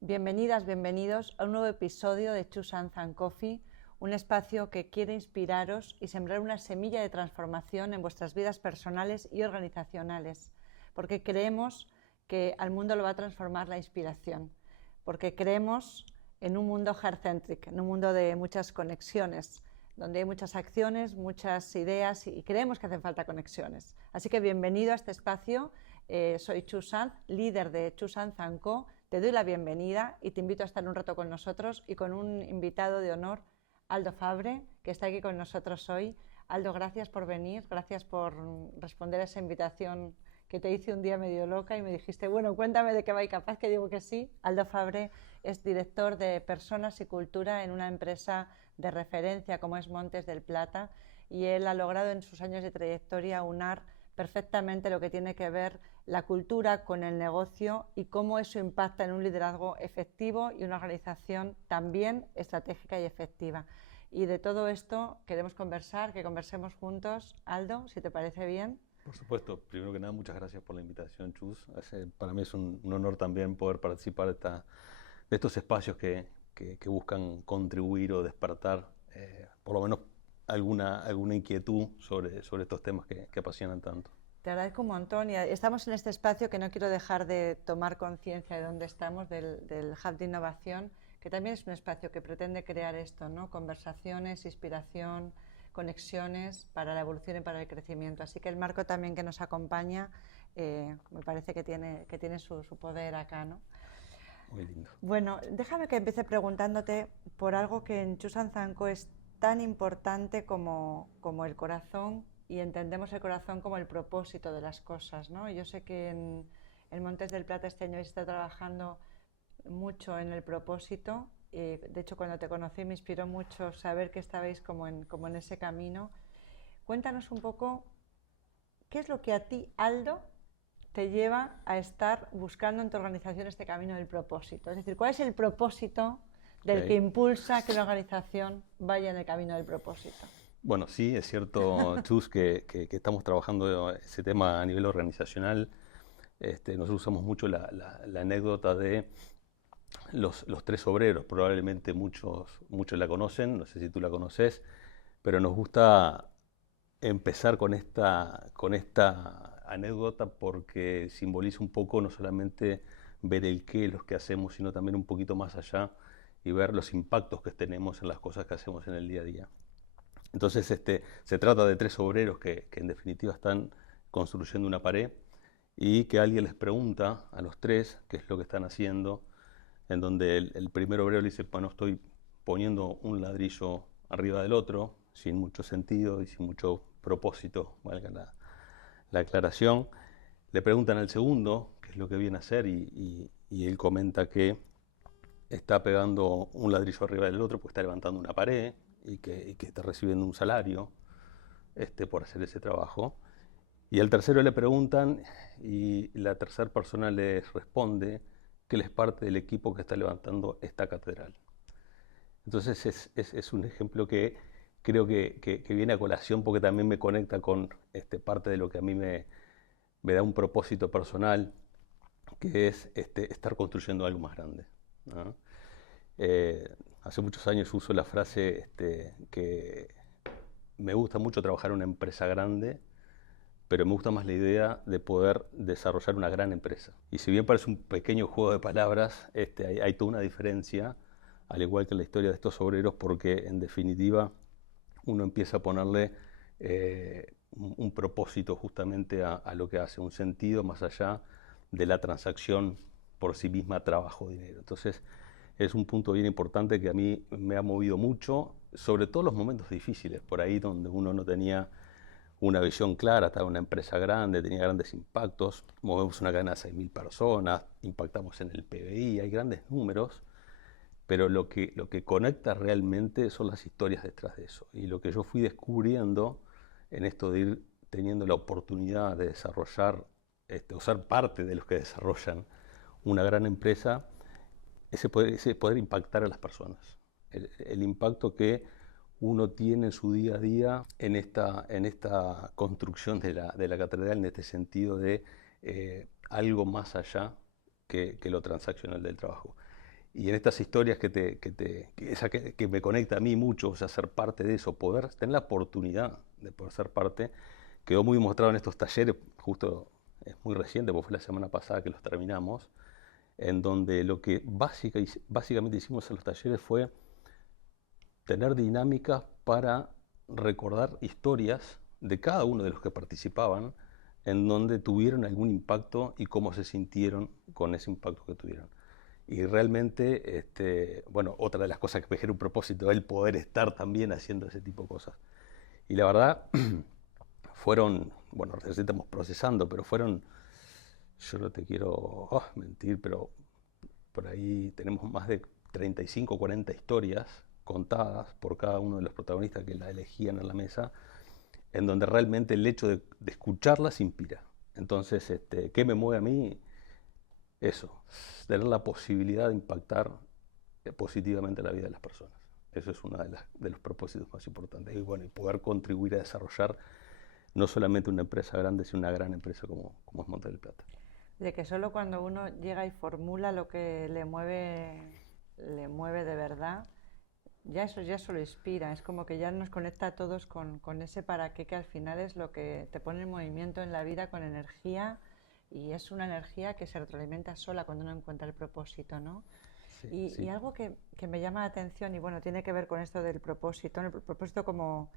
Bienvenidas, bienvenidos a un nuevo episodio de Choose and Coffee, un espacio que quiere inspiraros y sembrar una semilla de transformación en vuestras vidas personales y organizacionales, porque creemos que al mundo lo va a transformar la inspiración, porque creemos en un mundo heart-centric, en un mundo de muchas conexiones, donde hay muchas acciones, muchas ideas y creemos que hacen falta conexiones. Así que bienvenido a este espacio. Soy Chu Sanz, líder de Chu Sanz & Co. Te doy la bienvenida y te invito a estar un rato con nosotros y con un invitado de honor, Aldo Fabre, que está aquí con nosotros hoy. Aldo, gracias por venir, gracias por responder a esa invitación que te hice un día medio loca y me dijiste, bueno, cuéntame de qué va y capaz que digo que sí. Aldo Fabre es director de Personas y Cultura en una empresa de referencia como es Montes del Plata, y él ha logrado en sus años de trayectoria aunar perfectamente lo que tiene que ver la cultura con el negocio y cómo eso impacta en un liderazgo efectivo y una organización también estratégica y efectiva. Y de todo esto queremos conversar, que conversemos juntos. Aldo, si te parece bien. Por supuesto. Primero que nada, muchas gracias por la invitación, Chus. Para mí es un honor también poder participar de estos espacios que buscan contribuir o despertar por lo menos alguna inquietud sobre estos temas que apasionan tanto. Te agradezco un montón y estamos en este espacio que no quiero dejar de tomar conciencia de dónde estamos, del Hub de Innovación, que también es un espacio que pretende crear esto, ¿no? Conversaciones, inspiración, conexiones para la evolución y para el crecimiento. Así que el marco también que nos acompaña me parece que tiene su poder acá, ¿no? Muy lindo. Bueno, déjame que empiece preguntándote por algo que en Choose and Co es tan importante como el corazón, y entendemos el corazón como el propósito de las cosas, ¿no? Yo sé que en Montes del Plata este año habéis estado trabajando mucho en el propósito. De hecho, cuando te conocí me inspiró mucho saber que estabais como en ese camino. Cuéntanos un poco qué es lo que a ti, Aldo, te lleva a estar buscando en tu organización este camino del propósito. Es decir, ¿cuál es el propósito del que impulsa que una organización vaya en el camino del propósito? Bueno, sí, es cierto, Chus, que estamos trabajando ese tema a nivel organizacional. Nosotros usamos mucho la anécdota de los tres obreros. Probablemente muchos la conocen, no sé si tú la conoces, pero nos gusta empezar con esta anécdota porque simboliza un poco no solamente ver el qué, los que hacemos, sino también un poquito más allá y ver los impactos que tenemos en las cosas que hacemos en el día a día. Entonces se trata de tres obreros que en definitiva están construyendo una pared y que alguien les pregunta a los tres qué es lo que están haciendo, en donde el primer obrero le dice, bueno, estoy poniendo un ladrillo arriba del otro, sin mucho sentido y sin mucho propósito, valga la aclaración. Le preguntan al segundo qué es lo que viene a hacer y él comenta que está pegando un ladrillo arriba del otro porque está levantando una pared y que está recibiendo un salario por hacer ese trabajo. Y al tercero le preguntan y la tercera persona les responde que él es parte del equipo que está levantando esta catedral. Entonces es un ejemplo que creo que viene a colación porque también me conecta con parte de lo que a mí me da un propósito personal, que es estar construyendo algo más grande, ¿no? Hace muchos años uso la frase que me gusta mucho trabajar en una empresa grande, pero me gusta más la idea de poder desarrollar una gran empresa. Y si bien parece un pequeño juego de palabras, hay toda una diferencia, al igual que en la historia de estos obreros, porque en definitiva uno empieza a ponerle un propósito justamente a lo que hace, un sentido más allá de la transacción por sí misma trabajo-dinero. Entonces es un punto bien importante que a mí me ha movido mucho, sobre todo los momentos difíciles, por ahí donde uno no tenía una visión clara, estaba en una empresa grande, tenía grandes impactos, movemos una cadena de 6.000 personas, impactamos en el PBI, hay grandes números, pero lo que conecta realmente son las historias detrás de eso. Y lo que yo fui descubriendo en esto de ir teniendo la oportunidad de desarrollar, o ser parte de los que desarrollan una gran empresa, ese poder impactar a las personas. El impacto que uno tiene en su día a día en esta construcción de la catedral, en este sentido de algo más allá que lo transaccional del trabajo. Y en estas historias que me conecta a mí mucho, o sea, ser parte de eso, poder tener la oportunidad de poder ser parte, quedó muy mostrado en estos talleres, justo es muy reciente, porque fue la semana pasada que los terminamos, en donde lo que básicamente hicimos en los talleres fue tener dinámicas para recordar historias de cada uno de los que participaban, en donde tuvieron algún impacto y cómo se sintieron con ese impacto que tuvieron. Y realmente, bueno, otra de las cosas que me genera un propósito es el poder estar también haciendo ese tipo de cosas. Y la verdad, fueron, bueno, recién estamos procesando, pero fueron, yo no te quiero mentir, pero por ahí tenemos más de 35 o 40 historias contadas por cada uno de los protagonistas que la elegían en la mesa, en donde realmente el hecho de escucharlas inspira. Entonces, ¿qué me mueve a mí? Eso, tener la posibilidad de impactar positivamente la vida de las personas. Eso es uno de los propósitos más importantes. Y bueno, y poder contribuir a desarrollar no solamente una empresa grande, sino una gran empresa como es Montes del Plata. De que solo cuando uno llega y formula lo que le mueve de verdad, ya eso ya solo inspira, es como que ya nos conecta a todos con ese para qué, que al final es lo que te pone en movimiento en la vida con energía, y es una energía que se retroalimenta sola cuando uno encuentra el propósito, ¿no? Sí, Y sí. algo que me llama la atención, y bueno, tiene que ver con esto del propósito, ¿no? El propósito como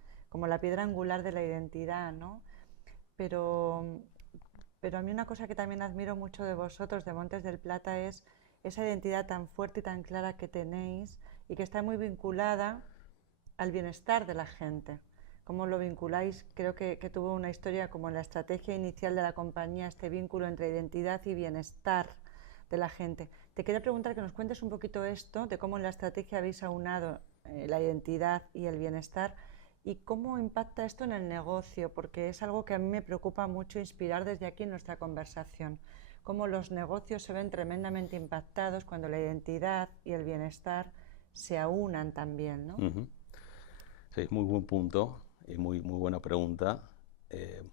la piedra angular de la identidad, ¿no? Pero, pero a mí una cosa que también admiro mucho de vosotros, de Montes del Plata, es esa identidad tan fuerte y tan clara que tenéis y que está muy vinculada al bienestar de la gente. ¿Cómo lo vinculáis? Creo que tuvo una historia como en la estrategia inicial de la compañía, este vínculo entre identidad y bienestar de la gente. Te quería preguntar que nos cuentes un poquito esto, de cómo en la estrategia habéis aunado la identidad y el bienestar, y cómo impacta esto en el negocio, porque es algo que a mí me preocupa mucho inspirar desde aquí en nuestra conversación. Cómo los negocios se ven tremendamente impactados cuando la identidad y el bienestar se aunan también, ¿no? Ujú. Sí, muy buen punto y muy buena pregunta.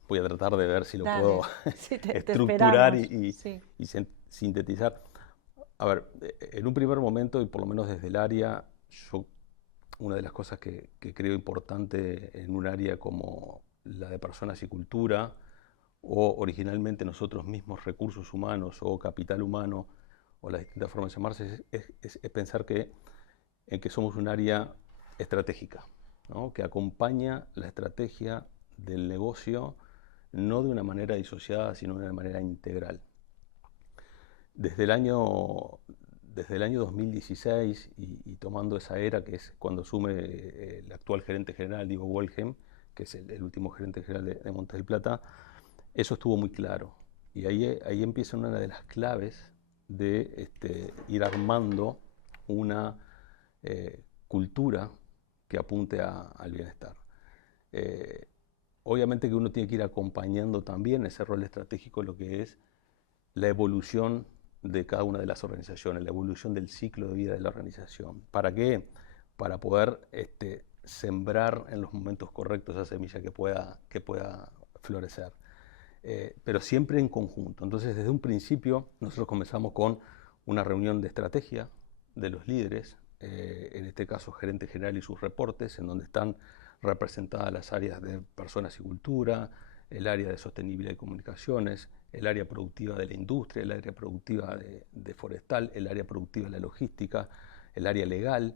Voy a tratar de ver si lo puedo Dale, sí, te estructurar esperamos, sí. y sintetizar. A ver, en un primer momento, y por lo menos desde el área, una de las cosas que creo importante en un área como la de personas y cultura, o originalmente nosotros mismos recursos humanos o capital humano, o las distintas formas de llamarse, es pensar en que somos un área estratégica, ¿no? Que acompaña la estrategia del negocio no de una manera disociada, sino de una manera integral. Desde el año, desde el año 2016 y tomando esa era, que es cuando asume el actual gerente general, Diego Wolgen, que es el último gerente general de Montes del Plata, eso estuvo muy claro. Y ahí empieza una de las claves de ir armando una cultura que apunte al bienestar. Eh, Obviamente que uno tiene que ir acompañando también ese rol estratégico, lo que es la evolución de cada una de las organizaciones, la evolución del ciclo de vida de la organización. ¿Para qué? Para poder sembrar en los momentos correctos esa semilla que pueda florecer. Pero siempre en conjunto. Entonces, desde un principio, nosotros comenzamos con una reunión de estrategia de los líderes, en este caso gerente general y sus reportes, en donde están representadas las áreas de personas y cultura, el área de sostenibilidad y comunicaciones, el área productiva de la industria, el área productiva de forestal, el área productiva de la logística, el área legal.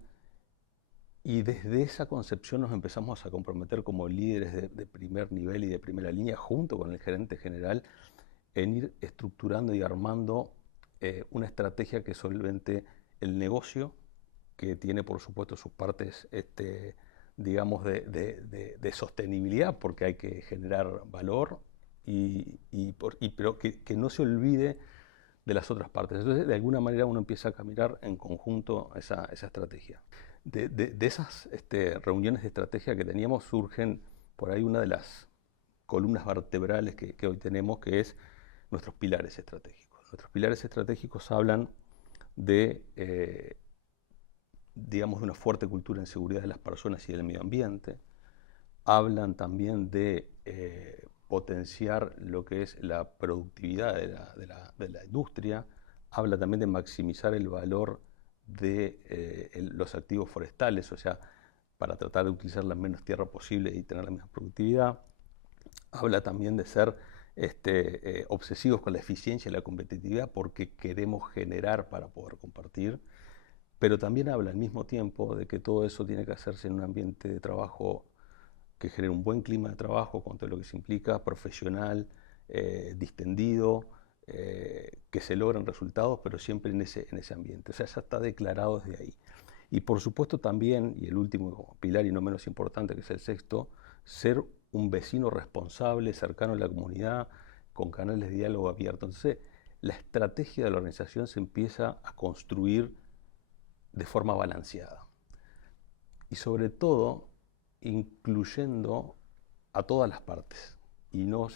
Y desde esa concepción nos empezamos a comprometer como líderes de primer nivel y de primera línea, junto con el gerente general, en ir estructurando y armando una estrategia que solvente el negocio, que tiene por supuesto sus partes, digamos, de sostenibilidad, porque hay que generar valor, pero que no se olvide de las otras partes. Entonces, de alguna manera uno empieza a caminar en conjunto esa estrategia. De esas reuniones de estrategia que teníamos surgen por ahí una de las columnas vertebrales que hoy tenemos, que es nuestros pilares estratégicos. Nuestros pilares estratégicos hablan de digamos, de una fuerte cultura en seguridad de las personas y del medio ambiente. Hablan también de potenciar lo que es la productividad de la industria. Habla también de maximizar el valor de los activos forestales, o sea, para tratar de utilizar la menos tierra posible y tener la misma productividad. Habla también de ser obsesivos con la eficiencia y la competitividad porque queremos generar para poder compartir, pero también habla al mismo tiempo de que todo eso tiene que hacerse en un ambiente de trabajo que genere un buen clima de trabajo con todo lo que se implica, profesional, distendido, que se logren resultados, pero siempre en ese ambiente. O sea, ya está declarado desde ahí. Y por supuesto también, y el último pilar y no menos importante, que es el sexto, ser un vecino responsable, cercano a la comunidad, con canales de diálogo abiertos. Entonces, la estrategia de la organización se empieza a construir de forma balanceada. Y sobre todo, incluyendo a todas las partes y no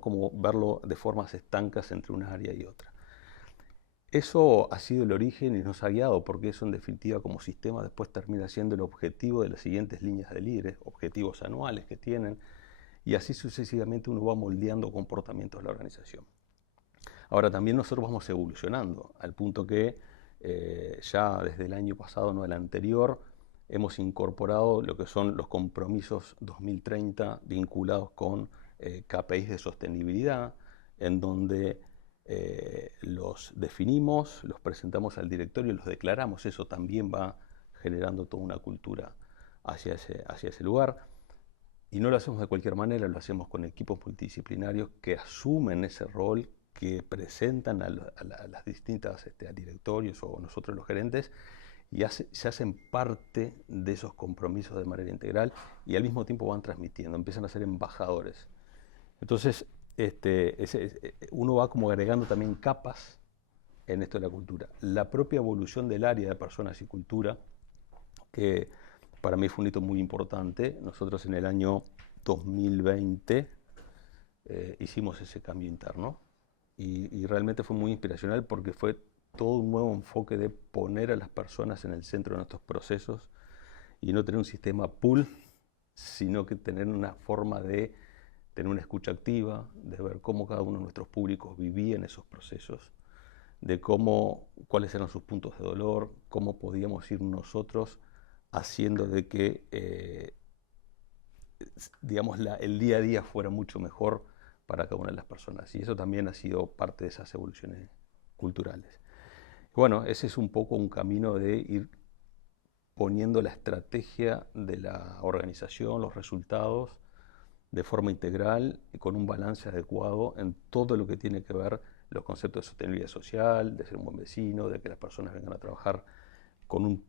como verlo de formas estancas entre una área y otra. Eso ha sido el origen y nos ha guiado porque eso en definitiva como sistema después termina siendo el objetivo de las siguientes líneas de líderes, objetivos anuales que tienen, y así sucesivamente uno va moldeando comportamientos de la organización. Ahora también nosotros vamos evolucionando al punto que ya desde el año pasado, no el anterior, hemos incorporado lo que son los compromisos 2030 vinculados con KPIs de sostenibilidad, en donde los definimos, los presentamos al directorio, los declaramos. Eso también va generando toda una cultura hacia ese lugar. Y no lo hacemos de cualquier manera, lo hacemos con equipos multidisciplinarios que asumen ese rol, que presentan a las distintas directorios o nosotros los gerentes, y se hacen parte de esos compromisos de manera integral y al mismo tiempo van transmitiendo, empiezan a ser embajadores. Entonces, uno va como agregando también capas en esto de la cultura. La propia evolución del área de personas y cultura, que para mí fue un hito muy importante. Nosotros en el año 2020 hicimos ese cambio interno y realmente fue muy inspiracional porque fue todo un nuevo enfoque de poner a las personas en el centro de nuestros procesos y no tener un sistema pull, sino que tener una forma de tener una escucha activa, de ver cómo cada uno de nuestros públicos vivía en esos procesos, de cuáles eran sus puntos de dolor, cómo podíamos ir nosotros haciendo de que digamos, el día a día fuera mucho mejor para cada una de las personas. Y eso también ha sido parte de esas evoluciones culturales. Bueno, ese es un poco un camino de ir poniendo la estrategia de la organización, los resultados, de forma integral y con un balance adecuado en todo lo que tiene que ver los conceptos de sostenibilidad social, de ser un buen vecino, de que las personas vengan a trabajar con un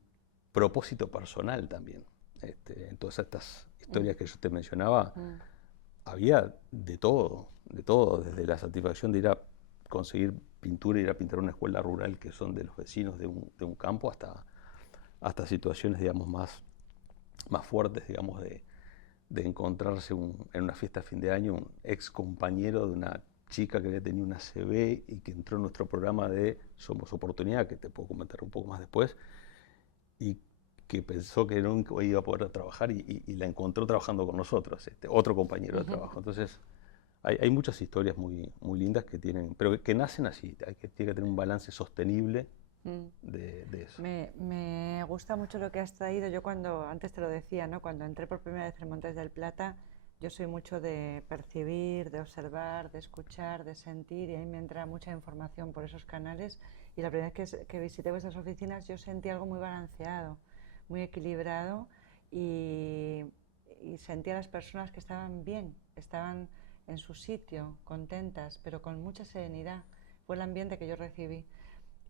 propósito personal también. En todas estas historias que yo te mencionaba, había de todo, desde la satisfacción de ir a conseguir pintura, ir a pintar una escuela rural que son de los vecinos de un campo, hasta situaciones, digamos, más fuertes, digamos, de encontrarse en una fiesta de fin de año un ex compañero de una chica que había tenido una CB y que entró en nuestro programa de Somos Oportunidad, que te puedo comentar un poco más después, y que pensó que nunca iba a poder trabajar y la encontró trabajando con nosotros, otro compañero de trabajo. Entonces, hay muchas historias muy, muy lindas pero que nacen así, tiene que tener un balance sostenible de eso. Me gusta mucho lo que has traído. Yo antes te lo decía, ¿no? Cuando entré por primera vez en Montes del Plata, yo soy mucho de percibir, de observar, de escuchar, de sentir, y ahí me entra mucha información por esos canales. Y la primera vez que visité vuestras oficinas yo sentí algo muy balanceado, muy equilibrado, y sentí a las personas que estaban bien, estaban en su sitio, contentas, pero con mucha serenidad. Fue el ambiente que yo recibí.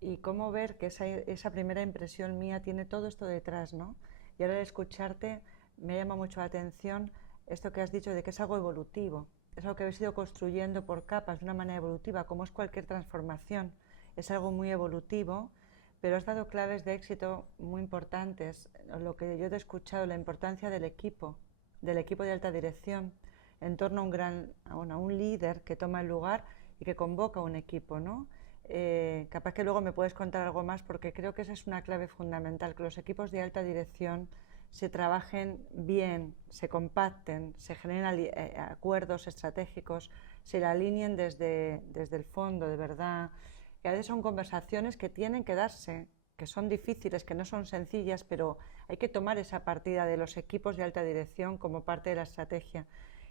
Y cómo ver que esa primera impresión mía tiene todo esto detrás, ¿no? Y ahora al escucharte me llama mucho la atención esto que has dicho de que es algo evolutivo, es algo que habéis ido construyendo por capas de una manera evolutiva, como es cualquier transformación, es algo muy evolutivo, pero has dado claves de éxito muy importantes. Lo que yo te he escuchado, la importancia del equipo de alta dirección, en torno a un líder que toma el lugar y que convoca un equipo, ¿no? Capaz que luego me puedes contar algo más, porque creo que esa es una clave fundamental, que los equipos de alta dirección se trabajen bien, se compacten, se generen acuerdos estratégicos, se la alineen desde el fondo, de verdad. Y a veces son conversaciones que tienen que darse, que son difíciles, que no son sencillas, pero hay que tomar esa partida de los equipos de alta dirección como parte de la estrategia.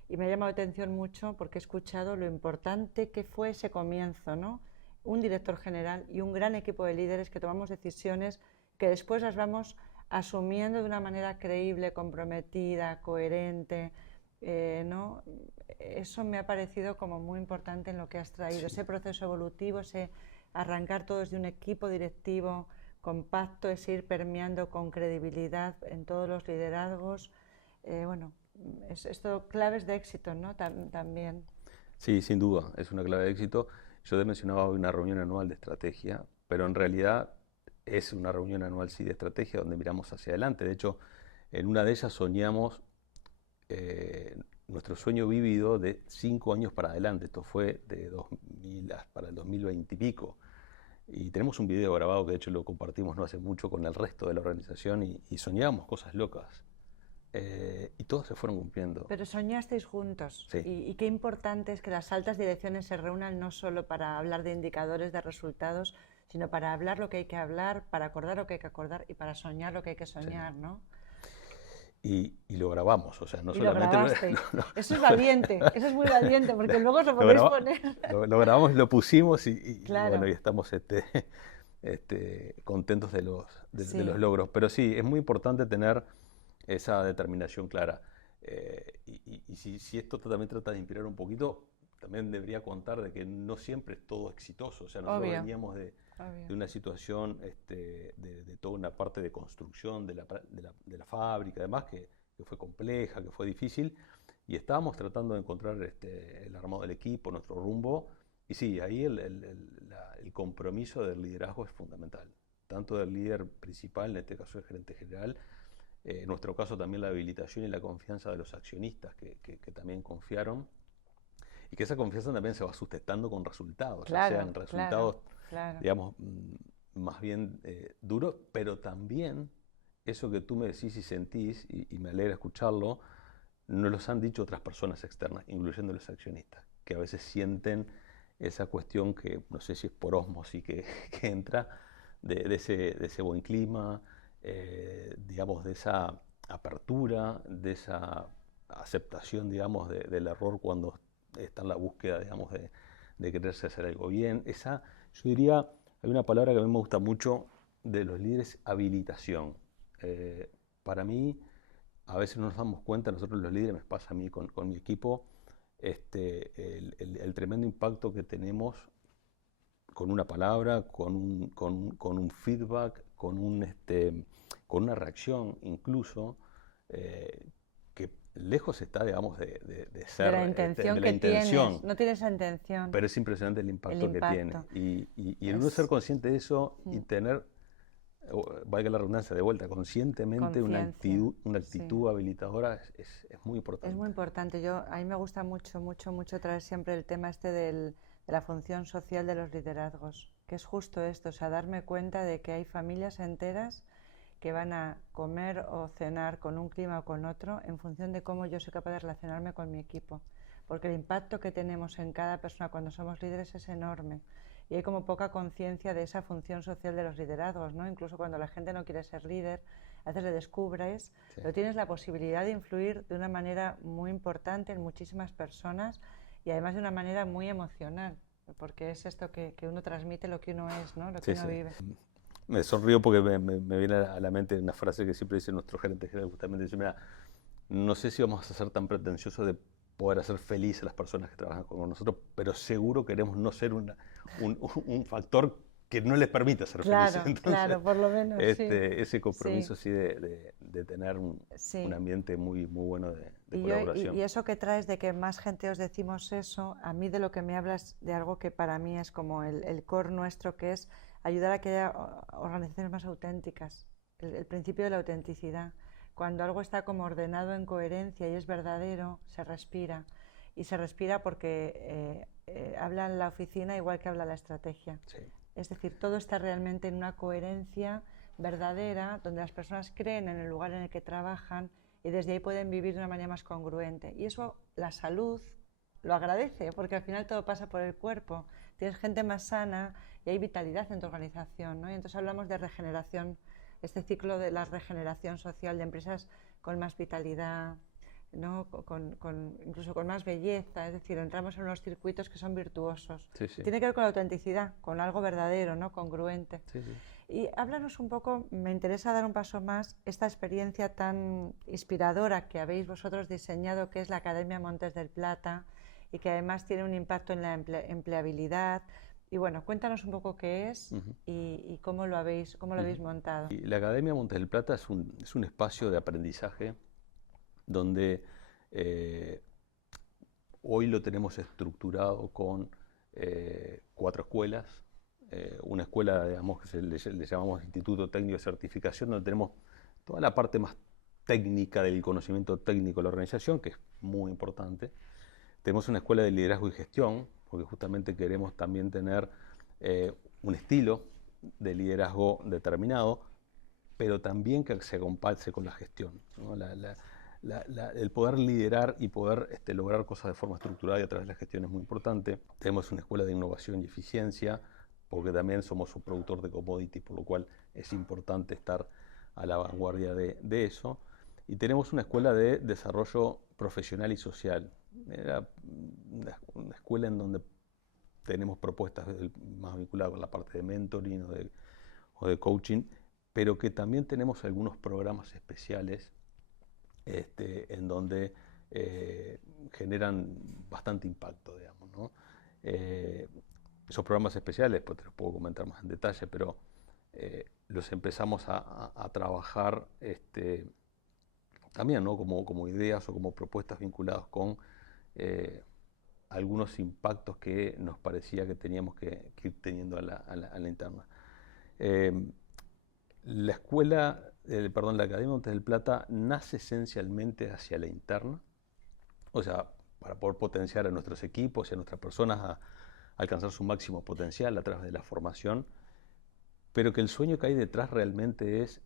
Y me ha llamado la atención mucho porque he escuchado lo importante que fue ese comienzo, ¿no? Un director general y un gran equipo de líderes que tomamos decisiones que después las vamos asumiendo de una manera creíble, comprometida, coherente, ¿no? Eso me ha parecido como muy importante en lo que has traído, ese proceso evolutivo, ese arrancar todo desde un equipo directivo compacto, ese ir permeando con credibilidad en todos los liderazgos. Bueno, esto claves de éxito, ¿no? También. Sí, sin duda, es una clave de éxito. Yo te mencionaba hoy una reunión anual de estrategia, pero en realidad es una reunión anual sí de estrategia donde miramos hacia adelante. De hecho, en una de ellas soñamos nuestro sueño vívido de 5 años para adelante. Esto fue de 2000 para el 2020 y pico. Y tenemos un video grabado que de hecho lo compartimos no hace mucho con el resto de la organización y soñábamos cosas locas. Y todos se fueron cumpliendo. Pero soñasteis juntos. Sí. Y qué importante es que las altas direcciones se reúnan no solo para hablar de indicadores, de resultados, sino para hablar lo que hay que hablar, para acordar lo que hay que acordar y para soñar lo que hay que soñar, Sí. ¿no? Y lo grabamos, o sea, no y lo solamente grabaste. Eso es valiente, eso es muy valiente, porque luego os lo podéis poner. Lo grabamos, lo pusimos y Claro. bueno, y estamos contentos de Sí. los logros. Pero sí, es muy importante tener esa determinación clara. Y si esto también trata de inspirar un poquito, también debería contar de que no siempre es todo exitoso. O sea, nosotros Obvio. veníamos de una situación de toda una parte de construcción de la fábrica, además, que fue compleja, que fue difícil, y estábamos tratando de encontrar el armado del equipo, nuestro rumbo, y sí, ahí el compromiso del liderazgo es fundamental, tanto del líder principal, en este caso el gerente general, en nuestro caso también la habilitación y la confianza de los accionistas que también confiaron, y que esa confianza también se va sustentando con resultados, Claro, ya sean resultados, claro. digamos, más bien duros, pero también eso que tú me decís y sentís, y me alegra escucharlo, nos los han dicho otras personas externas, incluyendo los accionistas, que a veces sienten esa cuestión que no sé si es por ósmosis que entra, de ese buen clima, digamos, de esa apertura, de esa aceptación, digamos, del error cuando está en la búsqueda, digamos, de quererse hacer algo bien. Yo diría, hay una palabra que a mí me gusta mucho de los líderes, habilitación. Para mí, a veces no nos damos cuenta, nosotros los líderes, me pasa a mí con mi equipo, el tremendo impacto que tenemos con una palabra, con un feedback, con una reacción incluso, que lejos está, digamos, de ser de la intención de la que intención, tienes, no tienes esa intención. pero es impresionante el impacto que tiene. Y el uno ser consciente de eso y tener, valga la redundancia, de vuelta, conscientemente una actitud sí. habilitadora es muy importante. Es muy importante. A mí me gusta mucho traer siempre el tema de la función social de los liderazgos, que es justo esto, o sea, darme cuenta de que hay familias enteras que van a comer o cenar con un clima o con otro en función de cómo yo soy capaz de relacionarme con mi equipo, porque el impacto que tenemos en cada persona cuando somos líderes es enorme y hay como poca conciencia de esa función social de los liderazgos, ¿no? Incluso cuando la gente no quiere ser líder, a veces le descubres, sí, pero tienes la posibilidad de influir de una manera muy importante en muchísimas personas y además de una manera muy emocional, porque es esto que uno transmite lo que uno es, ¿no? Lo que uno vive. Me sonrío porque me viene a la mente una frase que siempre dice nuestro gerente general, justamente dice, mira, no sé si vamos a ser tan pretenciosos de poder hacer felices a las personas que trabajan con nosotros, pero seguro queremos no ser un factor que no les permita ser felices. Entonces, claro, por lo menos, ese compromiso sí de tener un ambiente muy bueno de colaboración. Y eso que traes de que más gente os decimos eso, a mí de lo que me hablas de algo que para mí es como el core nuestro, que es ayudar a que haya organizaciones más auténticas, el principio de la autenticidad. Cuando algo está como ordenado en coherencia y es verdadero, se respira. y se respira porque habla la oficina igual que habla la estrategia. Sí. Es decir, todo está realmente en una coherencia verdadera, donde las personas creen en el lugar en el que trabajan y desde ahí pueden vivir de una manera más congruente. Y eso la salud lo agradece, porque al final todo pasa por el cuerpo. Tienes gente más sana y hay vitalidad en tu organización, ¿no? Y entonces hablamos de regeneración, este ciclo de la regeneración social, de empresas con más vitalidad, ¿no? Incluso con más belleza, es decir, entramos en unos circuitos que son virtuosos. Sí, sí. Tiene que ver con la autenticidad, con algo verdadero, ¿no? Congruente. Sí, sí. Y háblanos un poco, me interesa dar un paso más, esta experiencia tan inspiradora que habéis vosotros diseñado, que es la Academia Montes del Plata, y que además tiene un impacto en la empleabilidad. Y bueno, cuéntanos un poco qué es y cómo lo habéis montado. Y la Academia Montes del Plata es un espacio de aprendizaje donde hoy lo tenemos estructurado con 4 escuelas. Una escuela, digamos, que le llamamos Instituto Técnico de Certificación, donde tenemos toda la parte más técnica del conocimiento técnico de la organización, que es muy importante. Tenemos una escuela de liderazgo y gestión, porque justamente queremos también tener un estilo de liderazgo determinado, pero también que se acompañe con la gestión, ¿no? El poder liderar y poder lograr cosas de forma estructurada y a través de la gestión es muy importante. Tenemos una escuela de innovación y eficiencia, porque también somos un productor de commodities, por lo cual es importante estar a la vanguardia de eso. Y tenemos una escuela de desarrollo profesional y social. Era una escuela en donde tenemos propuestas más vinculadas con la parte de mentoring o de coaching, pero que también tenemos algunos programas especiales en donde generan bastante impacto, digamos, ¿no? Esos programas especiales, pues te los puedo comentar más en detalle, pero los empezamos a trabajar también, ¿no? como ideas o como propuestas vinculadas con algunos impactos que nos parecía que teníamos que ir teniendo a la interna. La escuela, la Academia Montes del Plata nace esencialmente hacia la interna, o sea, para poder potenciar a nuestros equipos y a nuestras personas a alcanzar su máximo potencial a través de la formación, pero que el sueño que hay detrás realmente es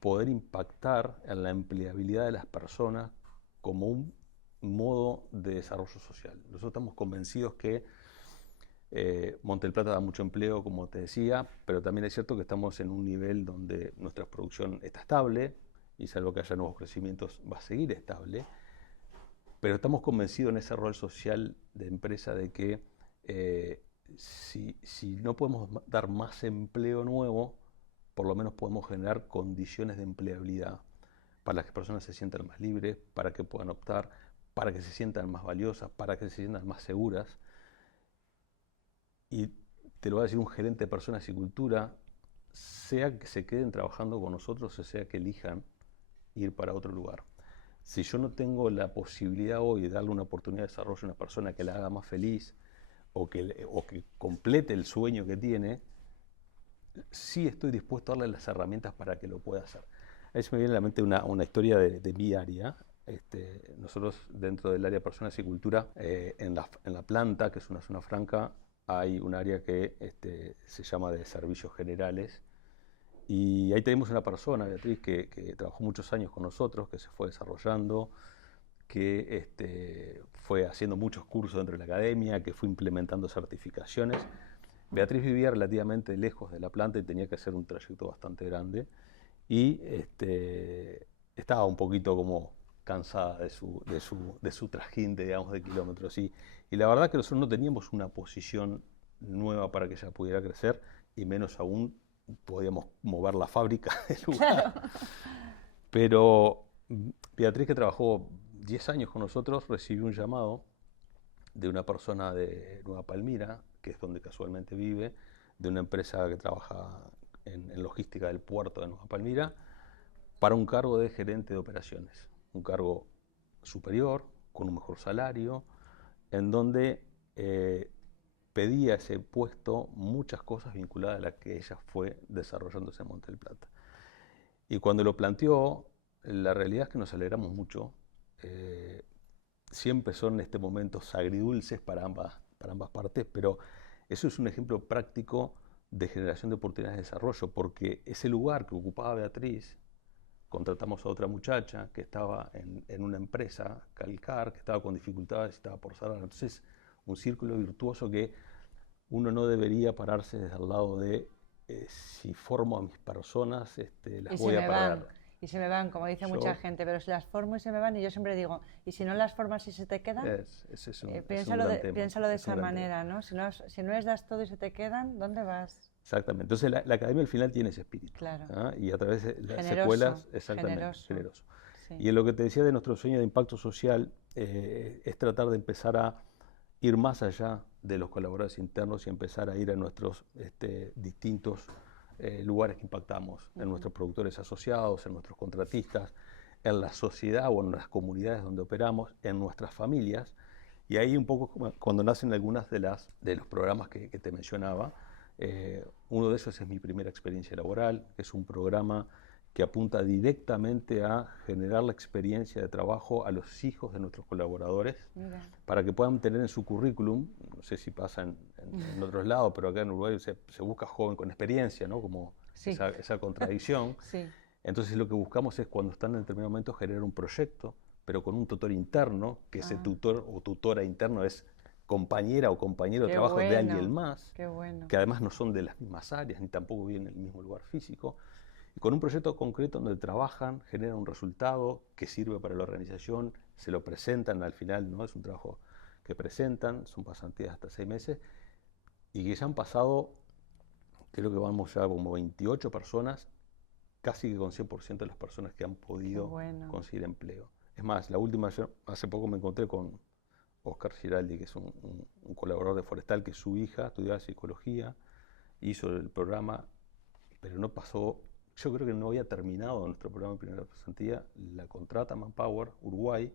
poder impactar en la empleabilidad de las personas como un modo de desarrollo social. Nosotros estamos convencidos que Montes del Plata da mucho empleo, como te decía, pero también es cierto que estamos en un nivel donde nuestra producción está estable y salvo que haya nuevos crecimientos va a seguir estable, pero estamos convencidos en ese rol social de empresa de que si no podemos dar más empleo nuevo, por lo menos podemos generar condiciones de empleabilidad para que las personas se sientan más libres, para que puedan optar, para que se sientan más valiosas, para que se sientan más seguras. Y te lo va a decir un gerente de personas y cultura, sea que se queden trabajando con nosotros o sea que elijan ir para otro lugar. Si yo no tengo la posibilidad hoy de darle una oportunidad de desarrollo a una persona que la haga más feliz o que complete el sueño que tiene, sí estoy dispuesto a darle las herramientas para que lo pueda hacer. Ahí se me viene a la mente una historia de mi área. Nosotros dentro del área de personas y cultura, en la planta, que es una zona franca, hay un área que se llama de servicios generales. Y ahí tenemos una persona, Beatriz, que trabajó muchos años con nosotros, que se fue desarrollando, que fue haciendo muchos cursos dentro de la academia, que fue implementando certificaciones. Beatriz vivía relativamente lejos de la planta y tenía que hacer un trayecto bastante grande. Y estaba un poquito como cansada de su trajín, digamos, de kilómetros. Y la verdad que nosotros no teníamos una posición nueva para que ella pudiera crecer, y menos aún podíamos mover la fábrica del lugar. Pero Beatriz, que trabajó 10 años con nosotros, recibió un llamado de una persona de Nueva Palmira, que es donde casualmente vive, de una empresa que trabaja en logística del puerto de Nueva Palmira, para un cargo de gerente de operaciones, un cargo superior, con un mejor salario, en donde pedía ese puesto muchas cosas vinculadas a las que ella fue desarrollándose en Montes del Plata. Y cuando lo planteó, la realidad es que nos alegramos mucho, siempre son momentos agridulces para ambas partes, pero eso es un ejemplo práctico de generación de oportunidades de desarrollo, porque ese lugar que ocupaba Beatriz, contratamos a otra muchacha que estaba en una empresa, Calcar, que estaba con dificultades y estaba por cerrar. Entonces, un círculo virtuoso que uno no debería pararse desde el lado de si formo a mis personas, las voy a perder. Y se me van, como dice mucha gente, pero si las formo y se me van, y yo siempre digo, ¿y si no las formas y se te quedan? Piénsalo de esa manera, ¿no? Si no les das todo y se te quedan, ¿dónde vas? Exactamente. Entonces la academia al final tiene ese espíritu. Claro. ¿Ah? Y a través de las generoso, secuelas, exactamente, generoso. Sí. Y en lo que te decía de nuestro sueño de impacto social, es tratar de empezar a ir más allá de los colaboradores internos y empezar a ir a nuestros distintos lugares que impactamos, en nuestros productores asociados, en nuestros contratistas, en la sociedad o en las comunidades donde operamos, en nuestras familias. Y ahí un poco cuando nacen algunas de los programas que te mencionaba. Uno de esos es Mi Primera Experiencia Laboral, que es un programa que apunta directamente a generar la experiencia de trabajo a los hijos de nuestros colaboradores. Mira. Para que puedan tener en su currículum, no sé si pasa en otros lados, pero acá en Uruguay se busca joven con experiencia, ¿no? Como sí. esa contradicción. Sí. Entonces lo que buscamos es cuando están en determinado momento generar un proyecto, pero con un tutor interno, que ese tutor o tutora interno es compañera o compañero de trabajo de alguien más, que además no son de las mismas áreas, ni tampoco viven en el mismo lugar físico, y con un proyecto concreto donde trabajan, generan un resultado que sirve para la organización, se lo presentan al final, ¿no? Es un trabajo que presentan, son pasantías hasta 6 meses, y que ya han pasado, creo que vamos ya como 28 personas, casi que con 100% de las personas que han podido conseguir empleo. Es más, la última, yo hace poco me encontré con Oscar Giraldi, que es un colaborador de Forestal, que su hija estudiaba psicología, hizo el programa, pero no pasó, yo creo que no había terminado nuestro programa de primera pasantía, la contrata Manpower Uruguay,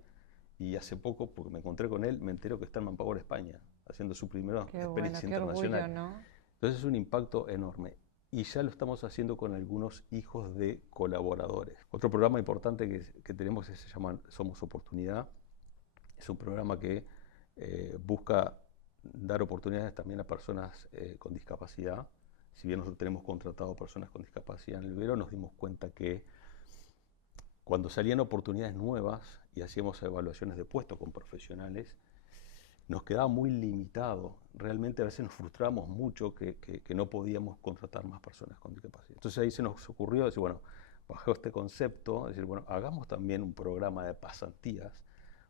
y hace poco, porque me encontré con él, me entero que está en Manpower España, haciendo su primera experiencia internacional. Orgullo, ¿no? Entonces es un impacto enorme. Y ya lo estamos haciendo con algunos hijos de colaboradores. Otro programa importante que tenemos se llama Somos Oportunidad. Es un programa que busca dar oportunidades también a personas con discapacidad. Si bien nosotros tenemos contratado personas con discapacidad en el Ibero, nos dimos cuenta que cuando salían oportunidades nuevas y hacíamos evaluaciones de puesto con profesionales, nos quedaba muy limitado. Realmente a veces nos frustramos mucho que no podíamos contratar más personas con discapacidad. Entonces ahí se nos ocurrió decir, bueno, bajo este concepto, decir, bueno, hagamos también un programa de pasantías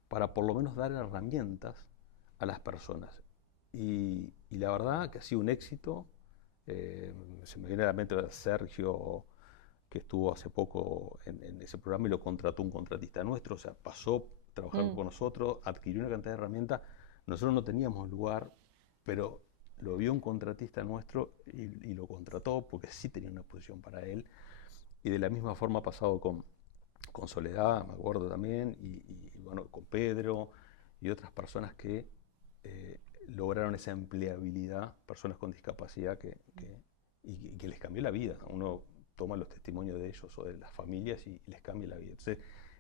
para por lo menos dar herramientas a las personas. Y la verdad que ha sido un éxito. Se me viene a la mente Sergio, que estuvo hace poco en ese programa y lo contrató un contratista nuestro, o sea, pasó trabajando con nosotros, adquirió una cantidad de herramientas. Nosotros no teníamos lugar, pero lo vio un contratista nuestro y lo contrató porque sí tenía una posición para él. Y de la misma forma ha pasado con Soledad, me acuerdo también, y bueno, con Pedro y otras personas que lograron esa empleabilidad, personas con discapacidad y que les cambió la vida. Uno toma los testimonios de ellos o de las familias y les cambia la vida. Entonces,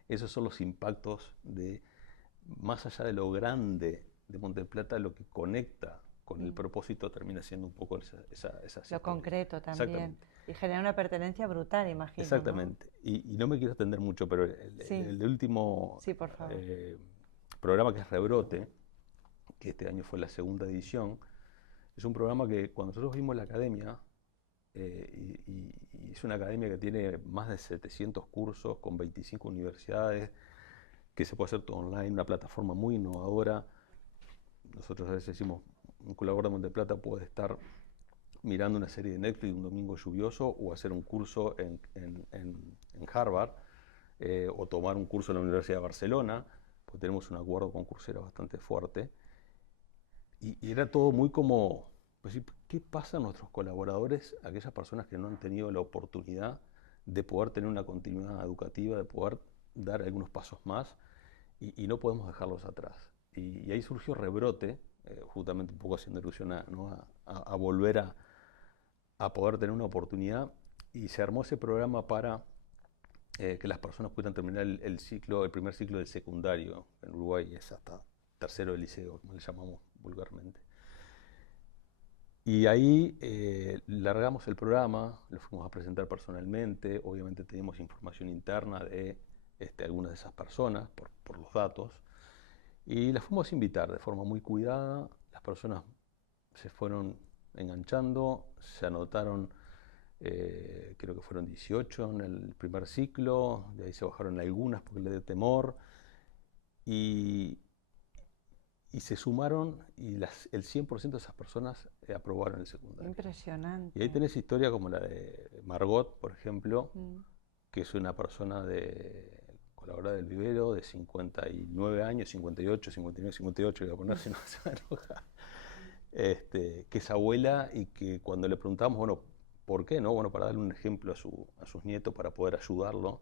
esos son los impactos de, más allá de lo grande de Monte del Plata, lo que conecta con el propósito termina siendo un poco esa lo concreto también. Y genera una pertenencia brutal, imagino. Exactamente. ¿No? Y no me quiero extender mucho, pero el último programa, que es Rebrote, que este año fue la segunda edición, es un programa que cuando nosotros vimos la academia, y es una academia que tiene más de 700 cursos con 25 universidades, que se puede hacer todo online, una plataforma muy innovadora. Nosotros a veces decimos, un colaborador de Monte Plata puede estar mirando una serie de Netflix un domingo lluvioso o hacer un curso en Harvard, o tomar un curso en la Universidad de Barcelona, pues tenemos un acuerdo con Coursera bastante fuerte. Y era todo muy como, pues, ¿qué pasa a nuestros colaboradores, aquellas personas que no han tenido la oportunidad de poder tener una continuidad educativa, de poder dar algunos pasos más, y no podemos dejarlos atrás? Y ahí surgió Rebrote, justamente un poco haciendo alusión a volver a poder tener una oportunidad, y se armó ese programa para que las personas puedan terminar el primer ciclo del secundario. En Uruguay es hasta tercero del liceo, como le llamamos vulgarmente. Y ahí largamos el programa, lo fuimos a presentar personalmente, obviamente teníamos información interna de algunas de esas personas por los datos, y las fuimos a invitar de forma muy cuidada. Las personas se fueron enganchando, se anotaron, creo que fueron 18 en el primer ciclo, de ahí se bajaron algunas porque le dio temor, y, y se sumaron y el 100% de esas personas aprobaron el secundario. Impresionante. Y ahí tenés historia como la de Margot, por ejemplo, Mm. que es una persona colaboradora del vivero de 59 años, 58, 59, 58, voy a poner si no se va a enojar, que es abuela y que cuando le preguntamos, bueno, ¿por qué no? Bueno, para darle un ejemplo a sus nietos, para poder ayudarlo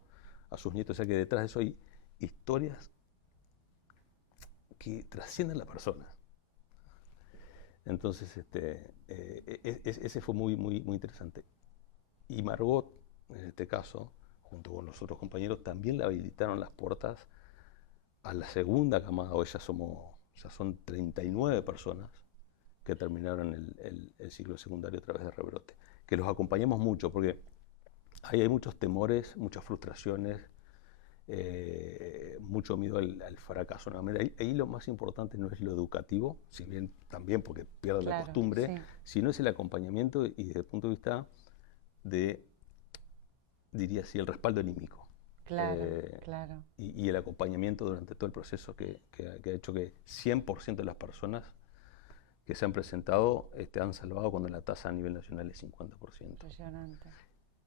a sus nietos, o sea que detrás de eso hay historias que trascienden la persona. Entonces, ese fue muy, muy, muy interesante. Y Margot, en este caso, junto con los otros compañeros, también le habilitaron las puertas a la segunda camada. Hoy ya son 39 personas que terminaron el ciclo secundario a través de Rebrote, que los acompañamos mucho, porque ahí hay muchos temores, muchas frustraciones, mucho miedo al fracaso. ¿No? Ahí lo más importante no es lo educativo, si bien también porque pierden la costumbre, sí. sino es el acompañamiento y desde el punto de vista de, diría así, el respaldo anímico. Claro, claro. Y el acompañamiento durante todo el proceso que ha hecho que 100% de las personas que se han presentado han salvado cuando la tasa a nivel nacional es 50%. Impresionante.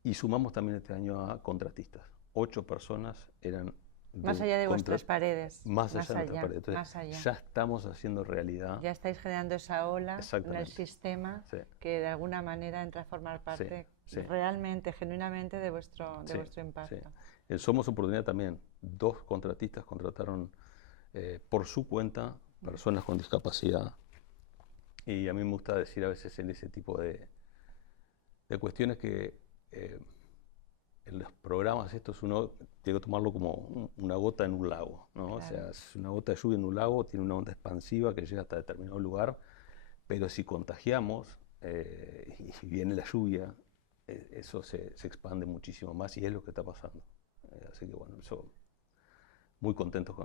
Y sumamos también este año a contratistas. 8 personas eran más allá de vuestras paredes. Más allá de nuestras paredes. Entonces, más allá. ya estamos haciendo realidad. Ya estáis generando esa ola en el sistema que de alguna manera entra a formar parte realmente, genuinamente de vuestro impacto. En Somos Oportunidad también, 2 contratistas contrataron por su cuenta personas con discapacidad. Y a mí me gusta decir a veces en ese tipo de cuestiones que en los programas estos uno tiene que tomarlo como una gota en un lago, ¿no? Claro. O sea, es una gota de lluvia en un lago, tiene una onda expansiva que llega hasta determinado lugar, pero si contagiamos y viene la lluvia, eso se expande muchísimo más y es lo que está pasando. Así que bueno, eso, muy contentos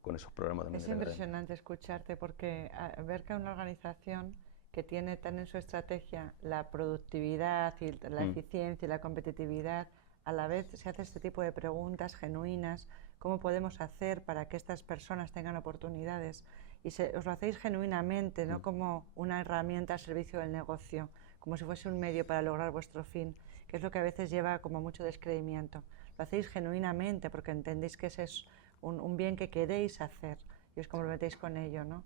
con esos programas también. Es impresionante escucharte porque ver que una organización que tiene tan en su estrategia la productividad y la eficiencia y la competitividad, a la vez se hace este tipo de preguntas genuinas, ¿cómo podemos hacer para que estas personas tengan oportunidades? Y os lo hacéis genuinamente, no como una herramienta al servicio del negocio, como si fuese un medio para lograr vuestro fin, que es lo que a veces lleva como mucho descreimiento. Lo hacéis genuinamente porque entendéis que ese es un bien que queréis hacer y os comprometéis con ello, ¿no?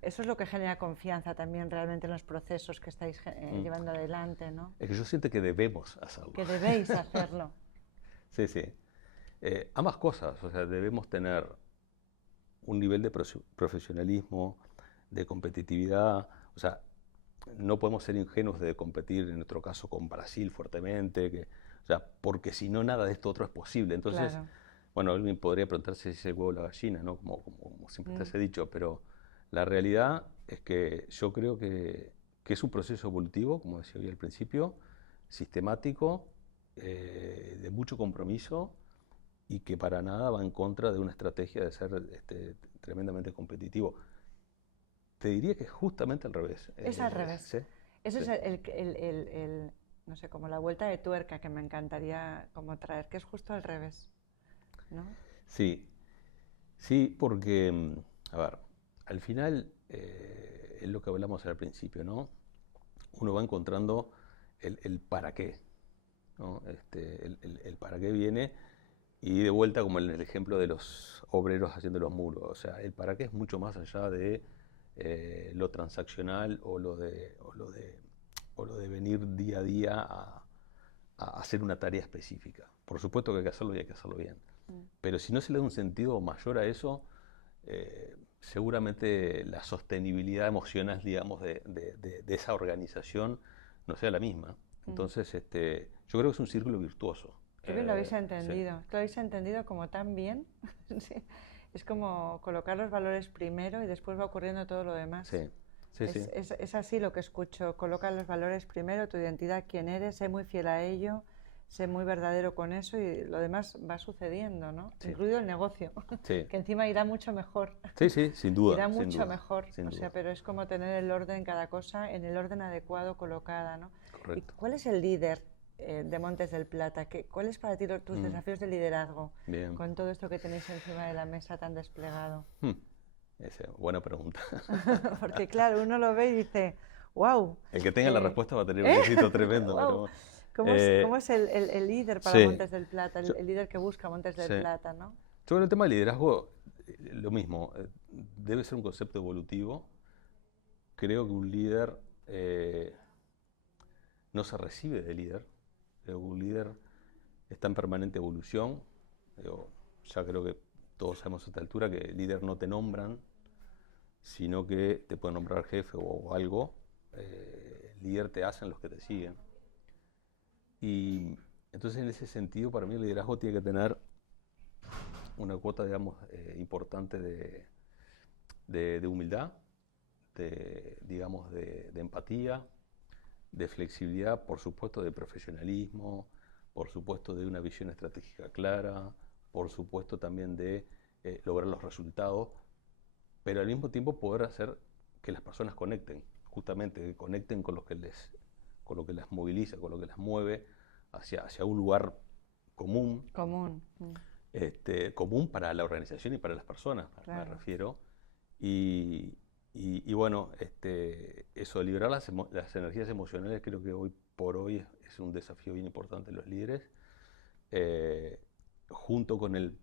Eso es lo que genera confianza también realmente en los procesos que estáis llevando adelante, ¿no? Es que yo siento que debemos hacerlo. Que debéis hacerlo. Sí, sí. Ambas cosas, o sea, debemos tener un nivel de profesionalismo, de competitividad, o sea, no podemos ser ingenuos de competir, en nuestro caso, con Brasil fuertemente, o sea, porque si no, nada de esto otro es posible. Entonces, claro. Bueno, alguien podría preguntarse si es el huevo o la gallina, ¿no? Como siempre te has dicho, pero la realidad es que yo creo que es un proceso evolutivo, como decía hoy al principio, sistemático, de mucho compromiso y que para nada va en contra de una estrategia de ser tremendamente competitivo. Te diría que es justamente al revés. Es al revés. ¿Sí? Eso es no sé, como la vuelta de tuerca que me encantaría como traer, que es justo al revés, ¿no? Sí, sí, porque, a ver, al final es lo que hablamos al principio, ¿no? Uno va encontrando el para qué, ¿no? El para qué viene y de vuelta como en el ejemplo de los obreros haciendo los muros, o sea, el para qué es mucho más allá de lo transaccional o lo de venir día a día a hacer una tarea específica. Por supuesto que hay que hacerlo y hay que hacerlo bien. Pero si no se le da un sentido mayor a eso, seguramente la sostenibilidad emocional, digamos, de esa organización no sea la misma. Entonces, yo creo que es un círculo virtuoso. Qué bien lo habéis Sí, entendido. Lo habéis entendido como tan bien. Sí. Es como colocar los valores primero y después va ocurriendo todo lo demás. sí, sí, sí. Es así lo que escucho. Coloca los valores primero, tu identidad, quién eres, sé muy fiel a ello, sé muy verdadero con eso y lo demás va sucediendo, ¿no? Sí, Incluido el negocio, sí, que encima irá mucho mejor. sí, sí, sin duda, Irá sin mucho duda, mejor. sin O sea, duda. pero es como tener el orden cada cosa en el orden adecuado colocada, ¿no? ¿Y Correcto. cuál es el líder de Montes del Plata? ¿Cuáles para ti tus Mm, desafíos de liderazgo bien. con todo esto que tenéis encima de la mesa tan desplegado? Hmm, buena pregunta. Porque claro, uno lo ve y dice, wow, El que tenga la respuesta va a tener un ¿eh? éxito tremendo, Wow. pero Cómo es el líder para sí, Montes del Plata, yo, el líder que busca Montes del sí. Plata, ¿no? Sobre el tema del liderazgo, lo mismo, debe ser un concepto evolutivo. Creo que un líder eh, no se recibe de líder. Creo que un líder está en permanente evolución. Digo, ya creo que todos sabemos a esta altura que líder no te nombran, sino que te pueden nombrar jefe o algo. Líder te hacen los que te siguen. Y entonces en ese sentido, para mí el liderazgo tiene que tener una cuota, digamos, importante de humildad, digamos, de empatía, de flexibilidad, por supuesto, de profesionalismo, por supuesto, de una visión estratégica clara, por supuesto, también de lograr los resultados, pero al mismo tiempo poder hacer que las personas conecten, justamente, que conecten con lo que las moviliza, con lo que las mueve hacia un lugar común, Común. común para la organización y para las personas, me Claro. refiero. Y, y bueno, eso de liberar las energías emocionales creo que hoy por hoy es un desafío bien importante de los líderes, eh, junto con el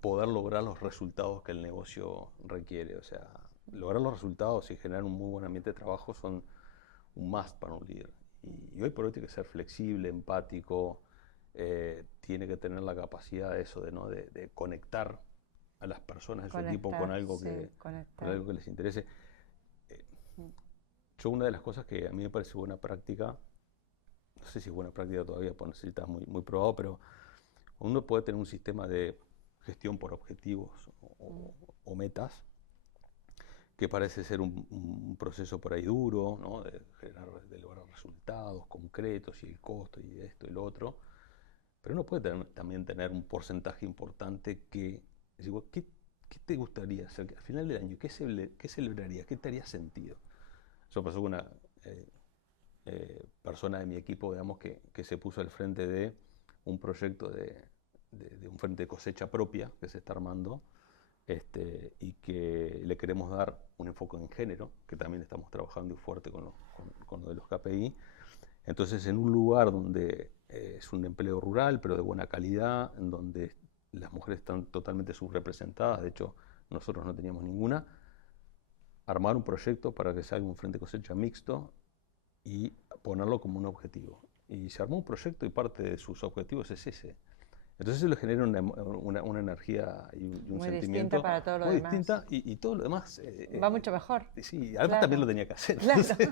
poder lograr los resultados que el negocio requiere. O sea, lograr los resultados y generar un muy buen ambiente de trabajo son un must para un líder. Y hoy por hoy tiene que ser flexible, empático, tiene que tener la capacidad de eso, ¿no? de conectar a las personas de su equipo Conectar, con sí, conectar. algo que les interese. Eh, Mm. yo una de las cosas que a mí me parece buena práctica, no sé si es buena práctica todavía, pues necesitas muy, muy probado, pero uno puede tener un sistema de gestión por objetivos o metas, que parece ser un proceso por ahí duro, ¿no? De lograr resultados concretos y el costo y esto y lo otro, pero uno puede también tener un porcentaje importante que, es igual, ¿qué te gustaría hacer? Al final del año, ¿qué celebrarías? ¿Qué te haría sentido? Eso pasó con una persona de mi equipo, digamos, que se puso al frente de un proyecto de un frente de cosecha propia que se está armando, y que le queremos dar un enfoque en género, que también estamos trabajando y fuerte con lo de los KPI. Entonces, en un lugar donde es un empleo rural, pero de buena calidad, en donde las mujeres están totalmente subrepresentadas, de hecho, nosotros no teníamos ninguna, armar un proyecto para que salga un frente de cosecha mixto y ponerlo como un objetivo. Y se armó un proyecto y parte de sus objetivos es ese. Entonces eso le genera una energía y un Muy distinta sentimiento para todo lo muy demás. distinta y todo lo demás. Va mucho mejor. Sí, además también Claro, lo tenía que hacer. claro, Entonces,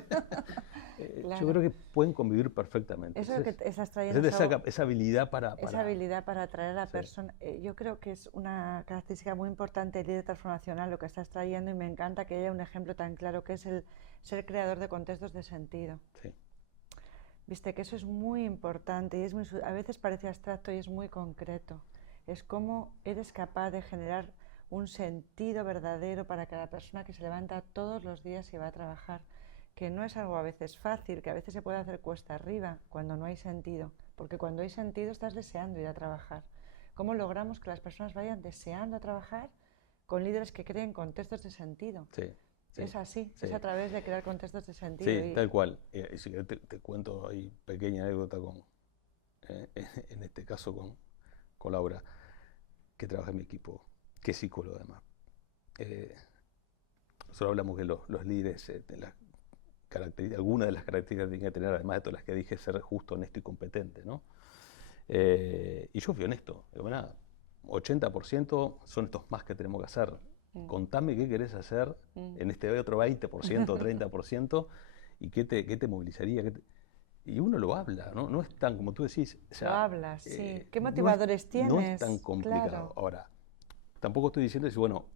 yo claro. creo que pueden convivir perfectamente. Eso que estás Es trayendo es algo, esa habilidad esa habilidad para atraer a la sí, persona. Yo creo que es una característica muy importante del líder transformacional lo que estás trayendo y me encanta que haya un ejemplo tan claro que es el ser creador de contextos de sentido. sí, Viste que eso es muy importante y a veces parece abstracto y es muy concreto. Es cómo eres capaz de generar un sentido verdadero para cada persona que se levanta todos los días y va a trabajar, que no es algo a veces fácil, que a veces se puede hacer cuesta arriba cuando no hay sentido, porque cuando hay sentido estás deseando ir a trabajar. ¿Cómo logramos que las personas vayan deseando a trabajar con líderes que creen contextos de sentido? sí, sí, Es así, sí, es a través de crear contextos de sentido. sí, tal cual. Y si querés te cuento ahí pequeña anécdota en este caso con Laura, que trabaja en mi equipo, que es psicólogo además. Nosotros hablamos que los líderes, algunas de las características que tienen que tener, además de todas las que dije, ser justo, honesto y competente, ¿no? Y yo fui honesto. Digo, nada, 80% son estos más que tenemos que hacer. Contame qué querés hacer en este otro 20% o 30% y qué te movilizaría. y uno lo habla, ¿no? No es tan, como tú decís, o sea, Lo hablas, sí. ¿Qué motivadores tienes? No es tan complicado. Claro. Ahora, tampoco estoy diciendo que, bueno,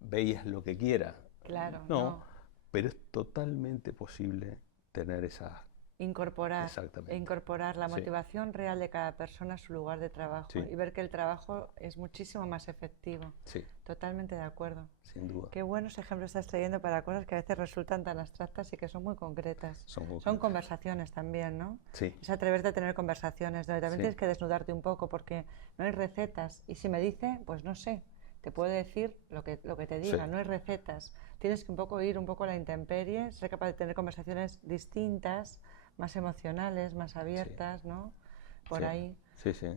veías lo que quiera. Claro, No, no. pero es totalmente posible tener esa... Incorporar la Sí, motivación real de cada persona a su lugar de trabajo sí, y ver que el trabajo es muchísimo más efectivo. sí, Totalmente de acuerdo. sin duda. Qué buenos ejemplos estás trayendo para cosas que a veces resultan tan abstractas y que son muy concretas. Son muy Son concretas. conversaciones también, ¿no? Sí, Es atreverte a tener conversaciones donde también sí, tienes que desnudarte un poco porque no hay recetas. Y si me dice, pues no sé, te puedo decir lo que te diga, sí, no hay recetas. Tienes que un poco ir un poco a la intemperie, ser capaz de tener conversaciones distintas, más emocionales, más sí, abiertas, ¿no? Por sí, ahí. sí, sí.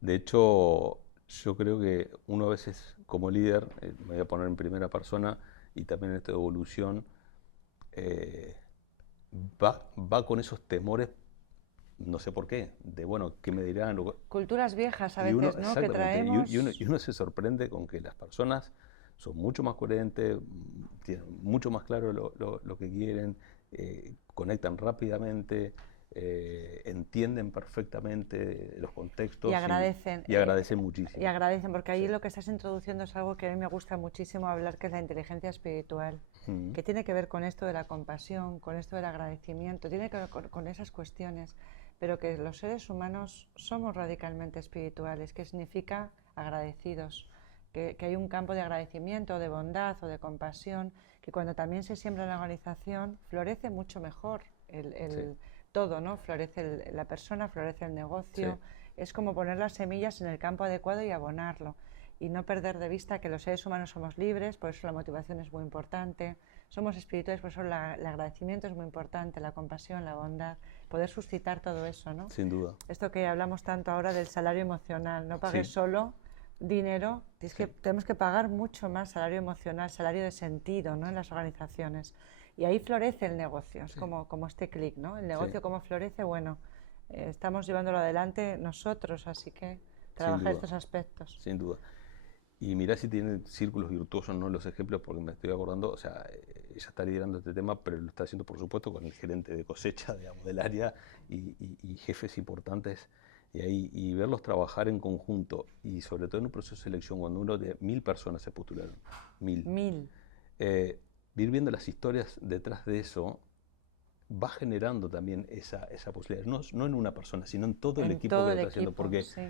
De hecho, yo creo que uno a veces como líder, me voy a poner en primera persona y también en esta evolución, eh, va con esos temores, no sé por qué, de bueno, ¿qué me dirán? Culturas viejas a Y uno, veces, ¿no? Que exactamente, traemos. y uno se sorprende con que las personas son mucho más coherentes, tienen mucho más claro lo que quieren, conectan rápidamente, entienden perfectamente los Y contextos agradecen, y agradecen muchísimo. porque Sí. ahí lo que estás introduciendo es algo que a mí me gusta muchísimo hablar, que es la inteligencia espiritual, Mm, que tiene que ver con esto de la compasión, con esto del agradecimiento, tiene que ver con esas cuestiones, pero que los seres humanos somos radicalmente espirituales, que significa agradecidos, que hay un campo de agradecimiento, de bondad o de compasión, que cuando también se siembra en la organización florece mucho mejor sí, todo, ¿no? Florece la persona, florece el sí, negocio. Es como poner las semillas en el campo adecuado y abonarlo. Y no perder de vista que los seres humanos somos libres, por eso la motivación es muy importante. Somos espirituales, por eso el agradecimiento es muy importante, la compasión, la bondad, poder suscitar todo eso, ¿no? sin duda. Esto que hablamos tanto ahora del salario emocional, no pagues Sí, solo dinero, sí, tenemos que pagar mucho más salario emocional, salario de sentido, ¿no? En las organizaciones. Y ahí florece el negocio, es sí, como este clic, ¿no? El sí, negocio cómo florece, bueno, estamos llevándolo adelante nosotros, así que sin trabajar duda, estos aspectos. sin duda. Y mirá si tiene círculos virtuosos, no los ejemplos, porque me estoy acordando, o sea, ella está liderando este tema, pero lo está haciendo, por supuesto, con el gerente de cosecha, digamos, del área y jefes importantes, y verlos trabajar en conjunto, y sobre todo en un proceso de selección, cuando uno de 1000 personas se postularon, 1000, 1000, eh, ir viendo las historias detrás de eso, va generando también esa posibilidad, no en una persona, sino en todo el en equipo que todo lo el está haciendo, equipo, porque sí.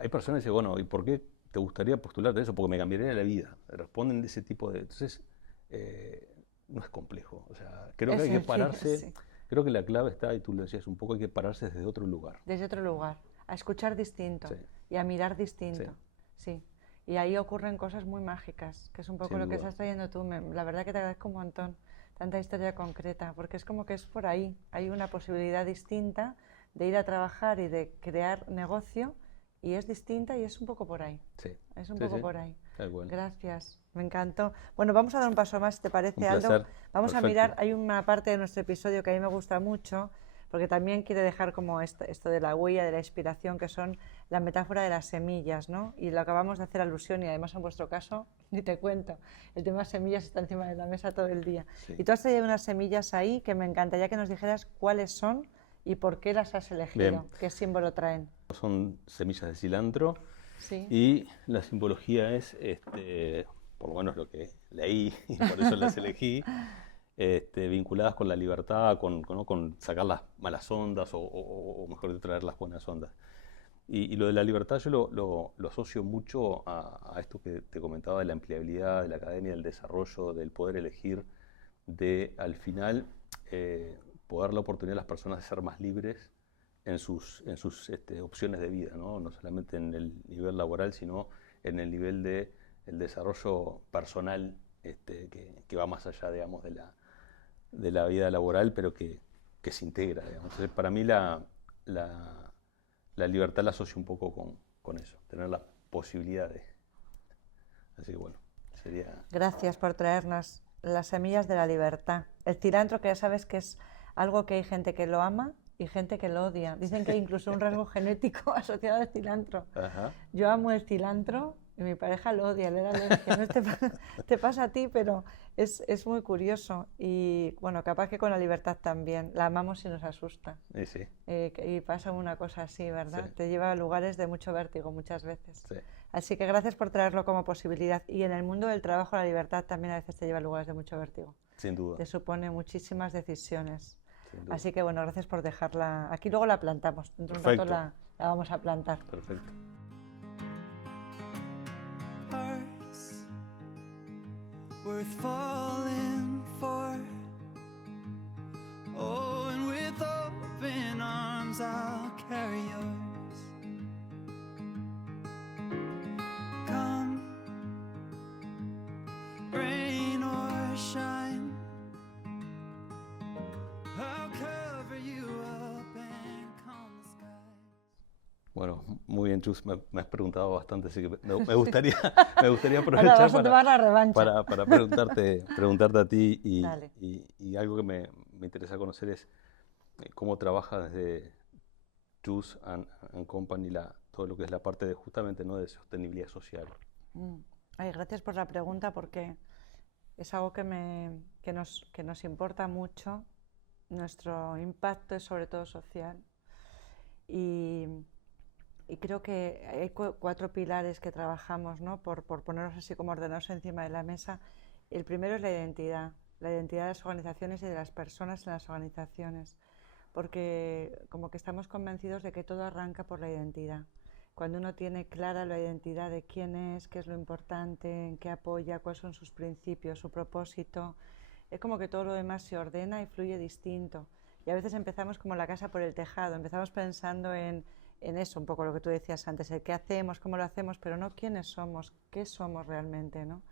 hay personas que dicen, bueno, ¿y por qué te gustaría postularte a eso? Porque me cambiaría la vida. Responden de ese tipo de... Entonces, eh, no es complejo. O sea, creo que Es hay que sencillo, pararse, sí. creo que la clave está, y tú lo decías un poco, hay que pararse desde otro lugar. Desde otro lugar, a escuchar Sí, distinto y a mirar sí, distinto, sí. Y ahí ocurren cosas muy mágicas, que es un poco sin lo que duda. estás trayendo tú. La verdad que te agradezco un montón tanta historia concreta, porque es como que es por ahí. Hay una posibilidad distinta de ir a trabajar y de crear negocio y es distinta y es un poco por ahí. Sí, Es un sí, poco sí, por ahí. tal cual. Gracias, me encantó. Bueno, vamos a dar un paso más, si te Un parece, Aldo. placer. Vamos a mirar, Perfecto. hay una parte de nuestro episodio que a mí me gusta mucho, porque también quiere dejar como esto de la huella, de la inspiración, que son la metáfora de las semillas, ¿no? Y lo acabamos de hacer alusión, y además en vuestro caso, ni te cuento, el tema de semillas está encima de la mesa todo el día. Sí. Y tú has traído unas semillas ahí que me encantaría que nos dijeras cuáles son y por qué las has elegido, Bien, qué símbolo traen. son semillas de cilantro Sí, y la simbología es, por lo menos lo que leí y por eso las elegí, vinculadas con la libertad, ¿no? Con sacar las malas ondas o mejor dicho, traer las buenas ondas. Y lo de la libertad yo lo asocio mucho a esto que te comentaba de la empleabilidad, de la academia, del desarrollo, del poder elegir, de al final poder dar la oportunidad a las personas de ser más libres en sus opciones de vida, ¿no? No solamente en el nivel laboral, sino en el nivel de el desarrollo personal que va más allá, digamos, de la vida laboral, pero que se integra, digamos. Entonces, para mí la libertad la asocio un poco con eso, tener la posibilidad de... Así que bueno, sería... gracias por traernos las semillas de la libertad. El cilantro, que ya sabes que es algo que hay gente que lo ama y gente que lo odia. Dicen que hay incluso un rasgo genético asociado al cilantro. Ajá, Yo amo el cilantro Y mi pareja lo odia, le da alergia. No te pasa a ti, pero es muy curioso. Y bueno, capaz que con la libertad también. La amamos y nos asusta. Y sí, Y pasa una cosa así, sí, ¿verdad? Te lleva a lugares de mucho vértigo muchas veces. sí, Así que gracias por traerlo como posibilidad. Y en el mundo del trabajo, la libertad también a veces te lleva a lugares de mucho vértigo. sin duda, Te supone muchísimas decisiones. sin duda. Así que bueno, gracias por dejarla. Aquí luego la plantamos. Dentro de un rato Perfecto, la vamos a plantar. perfecto. Hearts worth falling for. Oh, and with open arms I'll carry yours. Come, rain or shine, I'll cover you up and calm the sky. Bueno, muy bien, Chus, me has preguntado bastante, así que me gustaría Ahora aprovechar vas a tomar la revancha. para preguntarte a ti Dale. y algo que me interesa conocer es cómo trabaja desde Chus and Company todo lo que es la parte de justamente, ¿no?, de sostenibilidad social. Ay, gracias por la pregunta porque es algo que nos importa mucho. Nuestro impacto es sobre todo social y creo que hay cuatro pilares que trabajamos, ¿no? Por ponerlos así como ordenados encima de la mesa. El primero es la identidad de las organizaciones y de las personas en las organizaciones, porque como que estamos convencidos de que todo arranca por la identidad. Cuando uno tiene clara la identidad de quién es, qué es lo importante, en qué apoya, cuáles son sus principios, su propósito, es como que todo lo demás se ordena y fluye distinto. Y a veces empezamos como la casa por el tejado, empezamos pensando en eso, un poco lo que tú decías antes, el qué hacemos, cómo lo hacemos, pero no quiénes somos, qué somos realmente, ¿no?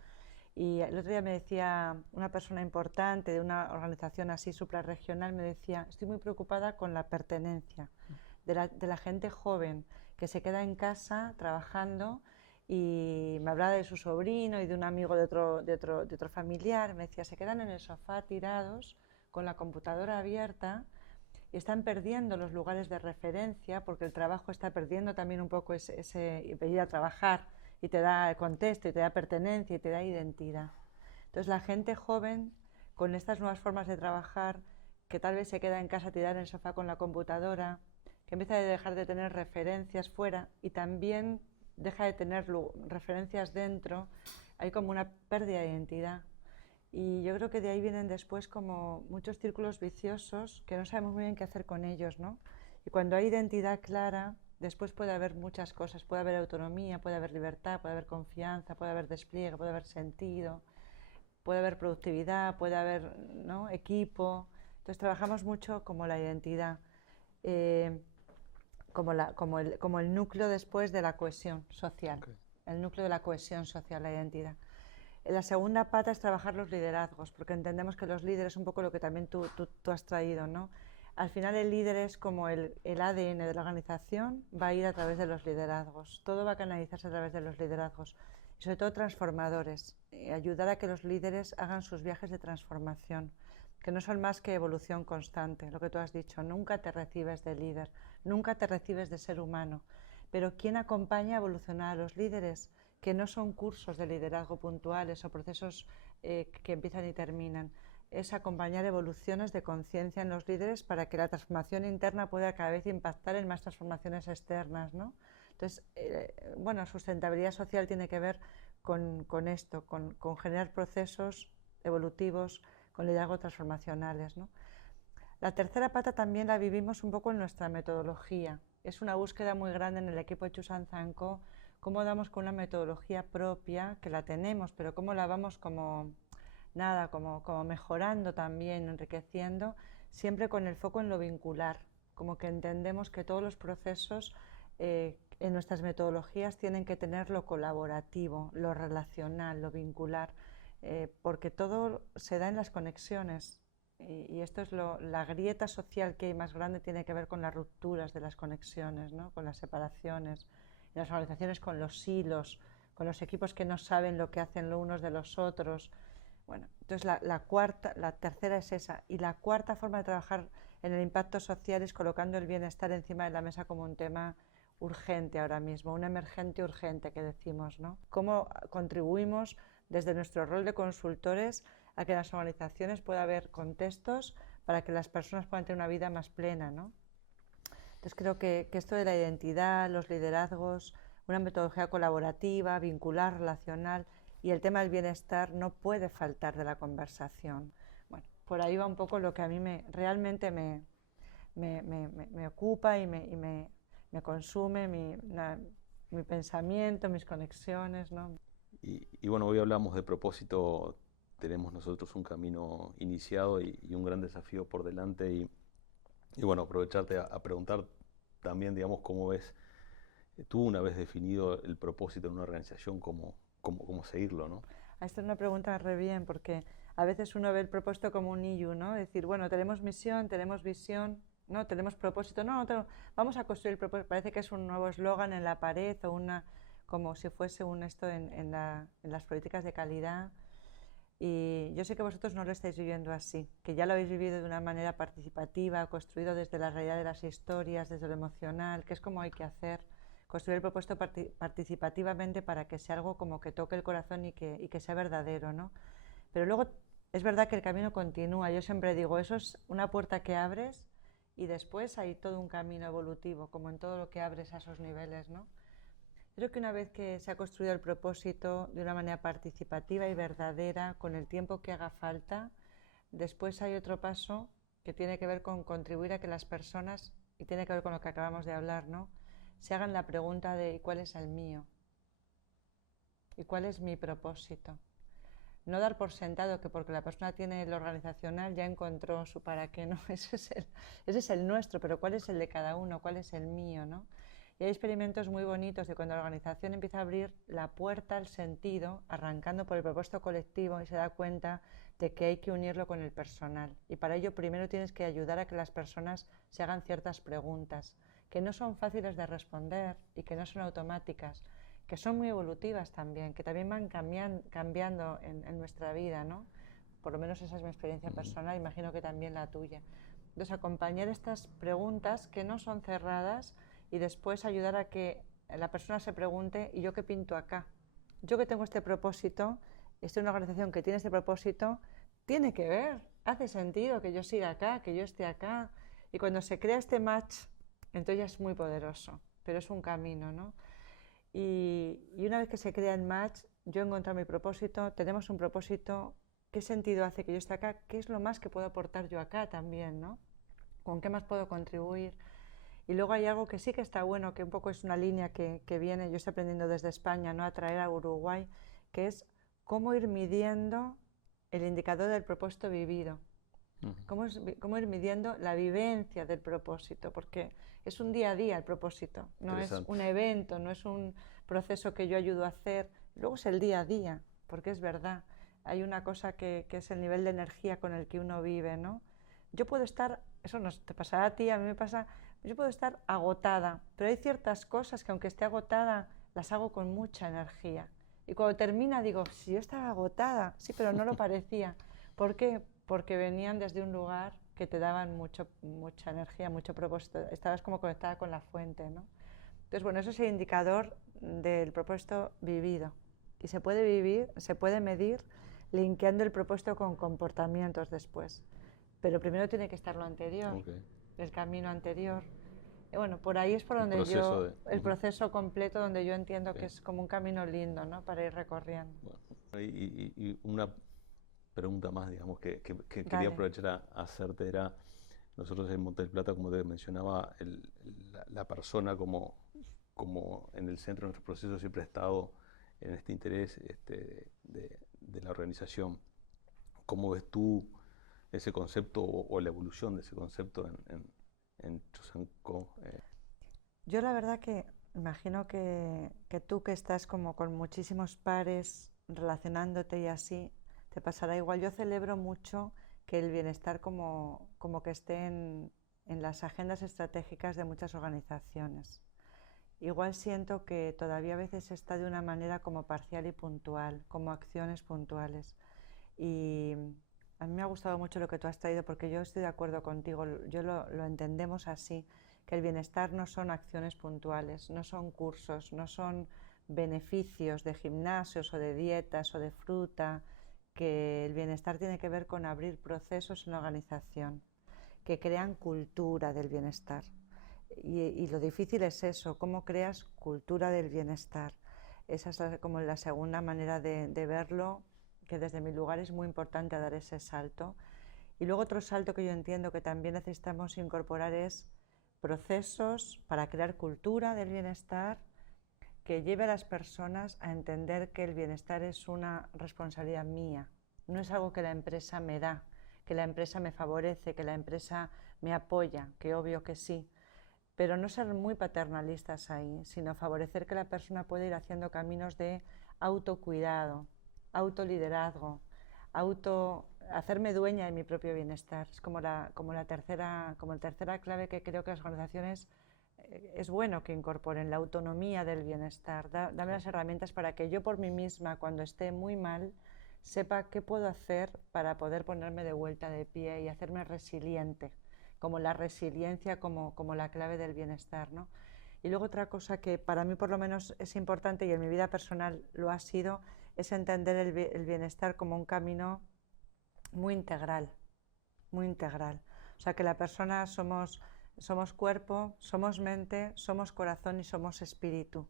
Y el otro día me decía una persona importante de una organización así suprarregional, me decía, estoy muy preocupada con la pertenencia de la gente joven que se queda en casa trabajando, y me hablaba de su sobrino y de un amigo de otro familiar. Me decía, se quedan en el sofá tirados con la computadora abierta y están perdiendo los lugares de referencia porque el trabajo está perdiendo también un poco ese ir a trabajar y te da contexto y te da pertenencia y te da identidad. Entonces la gente joven con estas nuevas formas de trabajar, que tal vez se queda en casa tirada en el sofá con la computadora, que empieza a dejar de tener referencias fuera y también deja de tener referencias dentro, hay como una pérdida de identidad. Y yo creo que de ahí vienen después como muchos círculos viciosos que no sabemos muy bien qué hacer con ellos, ¿no? Y cuando hay identidad clara, después puede haber muchas cosas, puede haber autonomía, puede haber libertad, puede haber confianza, puede haber despliegue, puede haber sentido, puede haber productividad, puede haber, ¿no?, equipo. Entonces trabajamos mucho como la identidad. Como el núcleo después de la cohesión social, okay. El núcleo de la cohesión social, la identidad. La segunda pata es trabajar los liderazgos, porque entendemos que los líderes, un poco lo que también tú has traído, ¿no? Al final el líder es como el ADN de la organización, va a ir a través de los liderazgos, todo va a canalizarse a través de los liderazgos, y sobre todo transformadores, ayudar a que los líderes hagan sus viajes de transformación, que no son más que evolución constante, lo que tú has dicho, nunca te recibes de líder, nunca te recibes de ser humano, pero ¿quién acompaña a evolucionar a los líderes? Que no son cursos de liderazgo puntuales o procesos que empiezan y terminan, es acompañar evoluciones de conciencia en los líderes para que la transformación interna pueda cada vez impactar en más transformaciones externas, ¿no? Entonces, bueno, sustentabilidad social tiene que ver con esto, con generar procesos evolutivos, con liderazgo transformacionales, ¿no? La tercera pata también la vivimos un poco en nuestra metodología. Es una búsqueda muy grande en el equipo de Chus and Co, cómo damos con una metodología propia, que la tenemos, pero cómo la vamos como mejorando también, enriqueciendo, siempre con el foco en lo vincular, como que entendemos que todos los procesos en nuestras metodologías tienen que tener lo colaborativo, lo relacional, lo vincular, porque todo se da en las conexiones. Y esto es la grieta social que hay más grande, tiene que ver con las rupturas de las conexiones, ¿no?, con las separaciones, en las organizaciones con los silos, con los equipos que no saben lo que hacen los unos de los otros. Bueno, entonces la tercera es esa. Y la cuarta forma de trabajar en el impacto social es colocando el bienestar encima de la mesa como un tema urgente ahora mismo, un emergente urgente que decimos, ¿no? ¿Cómo contribuimos desde nuestro rol de consultores a que en las organizaciones pueda haber contextos para que las personas puedan tener una vida más plena, ¿no? Entonces creo que esto de la identidad, los liderazgos, una metodología colaborativa, vincular, relacional y el tema del bienestar no puede faltar de la conversación. Bueno, por ahí va un poco lo que a mí realmente me ocupa y me consume mi pensamiento, mis conexiones, ¿no? Y bueno, hoy hablamos de propósito, tenemos nosotros un camino iniciado y un gran desafío por delante y bueno, aprovecharte a preguntar también, digamos, cómo ves tú una vez definido el propósito en una organización, cómo seguirlo, ¿no? Esta es una pregunta re bien, porque a veces uno ve el propósito como un IU, ¿no? Es decir, bueno, tenemos misión, tenemos visión, ¿no? Tenemos propósito, vamos a construir el propósito, parece que es un nuevo eslogan en la pared o como si fuese esto en las políticas de calidad. Y yo sé que vosotros no lo estáis viviendo así, que ya lo habéis vivido de una manera participativa, construido desde la realidad de las historias, desde lo emocional, que es como hay que hacer, construir el propósito participativamente para que sea algo como que toque el corazón y que sea verdadero, ¿no? Pero luego es verdad que el camino continúa, yo siempre digo, eso es una puerta que abres y después hay todo un camino evolutivo, como en todo lo que abres a esos niveles, ¿no? Creo que una vez que se ha construido el propósito de una manera participativa y verdadera, con el tiempo que haga falta, después hay otro paso que tiene que ver con contribuir a que las personas, y tiene que ver con lo que acabamos de hablar, ¿no?, se hagan la pregunta de ¿cuál es el mío? ¿Y cuál es mi propósito? No dar por sentado que porque la persona tiene el organizacional ya encontró su para qué, ¿no? Ese es el nuestro, pero ¿cuál es el de cada uno? ¿Cuál es el mío, ¿no? Y hay experimentos muy bonitos de cuando la organización empieza a abrir la puerta al sentido, arrancando por el propósito colectivo y se da cuenta de que hay que unirlo con el personal. Y para ello primero tienes que ayudar a que las personas se hagan ciertas preguntas, que no son fáciles de responder y que no son automáticas, que son muy evolutivas también, que también van cambiando en nuestra vida, ¿no? Por lo menos esa es mi experiencia personal, imagino que también la tuya. Entonces, acompañar estas preguntas que no son cerradas y después ayudar a que la persona se pregunte, ¿y yo qué pinto acá? Yo que tengo este propósito, estoy en una organización que tiene este propósito, tiene que ver, hace sentido que yo siga acá, que yo esté acá. Y cuando se crea este match, entonces ya es muy poderoso, pero es un camino, ¿no? Y una vez que se crea el match, yo he encontrado mi propósito, tenemos un propósito, ¿qué sentido hace que yo esté acá? ¿Qué es lo más que puedo aportar yo acá también, ¿no? ¿Con qué más puedo contribuir? Y luego hay algo que sí que está bueno, que un poco es una línea que viene, yo estoy aprendiendo desde España, ¿no?, a traer a Uruguay, que es cómo ir midiendo el indicador del propósito vivido. Cómo ir midiendo la vivencia del propósito, porque es un día a día el propósito, no es un evento, no es un proceso que yo ayudo a hacer, luego es el día a día, porque es verdad, hay una cosa que es el nivel de energía con el que uno vive, ¿no? Yo puedo estar, eso no te pasará a ti, a mí me pasa, yo puedo estar agotada, pero hay ciertas cosas que aunque esté agotada, las hago con mucha energía. Y cuando termina digo, si yo estaba agotada, sí, pero no lo parecía. ¿Por qué? Porque venían desde un lugar que te daban mucha energía, mucho propósito. Estabas como conectada con la fuente, ¿no? Entonces, bueno, eso es el indicador del propósito vivido. Y se puede vivir, se puede medir linkeando el propósito con comportamientos después. Pero primero tiene que estar lo anterior, el camino anterior. Y bueno, por ahí es por donde el proceso completo, donde yo entiendo que es como un camino lindo, ¿no?, para ir recorriendo. Bueno, y una pregunta más, digamos, que quería aprovechar a hacerte era, nosotros en Monte del Plata, como te mencionaba, la persona como en el centro de nuestro proceso siempre ha estado en este interés de la organización. ¿Cómo ves tú ese concepto o la evolución de ese concepto en Chusanco? Yo la verdad que imagino que tú que estás como con muchísimos pares relacionándote y así, te pasará igual. Yo celebro mucho que el bienestar como que esté en las agendas estratégicas de muchas organizaciones. Igual siento que todavía a veces está de una manera como parcial y puntual, como acciones puntuales. Y a mí me ha gustado mucho lo que tú has traído porque yo estoy de acuerdo contigo, yo lo entendemos así, que el bienestar no son acciones puntuales, no son cursos, no son beneficios de gimnasios o de dietas o de fruta, que el bienestar tiene que ver con abrir procesos en la organización, que crean cultura del bienestar. Y lo difícil es eso, cómo creas cultura del bienestar. Esa es como la segunda manera de verlo, que desde mi lugar es muy importante dar ese salto. Y luego otro salto que yo entiendo que también necesitamos incorporar es procesos para crear cultura del bienestar que lleve a las personas a entender que el bienestar es una responsabilidad mía, no es algo que la empresa me da, que la empresa me favorece, que la empresa me apoya, que obvio que sí, pero no ser muy paternalistas ahí, sino favorecer que la persona pueda ir haciendo caminos de autocuidado, autoliderazgo, hacerme dueña de mi propio bienestar. Es como la tercera clave que creo que las organizaciones es bueno que incorporen la autonomía del bienestar. Dame las herramientas para que yo por mí misma, cuando esté muy mal, sepa qué puedo hacer para poder ponerme de vuelta de pie y hacerme resiliente, como la resiliencia como la clave del bienestar, ¿no? Y luego otra cosa que para mí por lo menos es importante y en mi vida personal lo ha sido, es entender el bienestar como un camino muy integral, muy integral. O sea, que la persona somos cuerpo, somos mente, somos corazón y somos espíritu.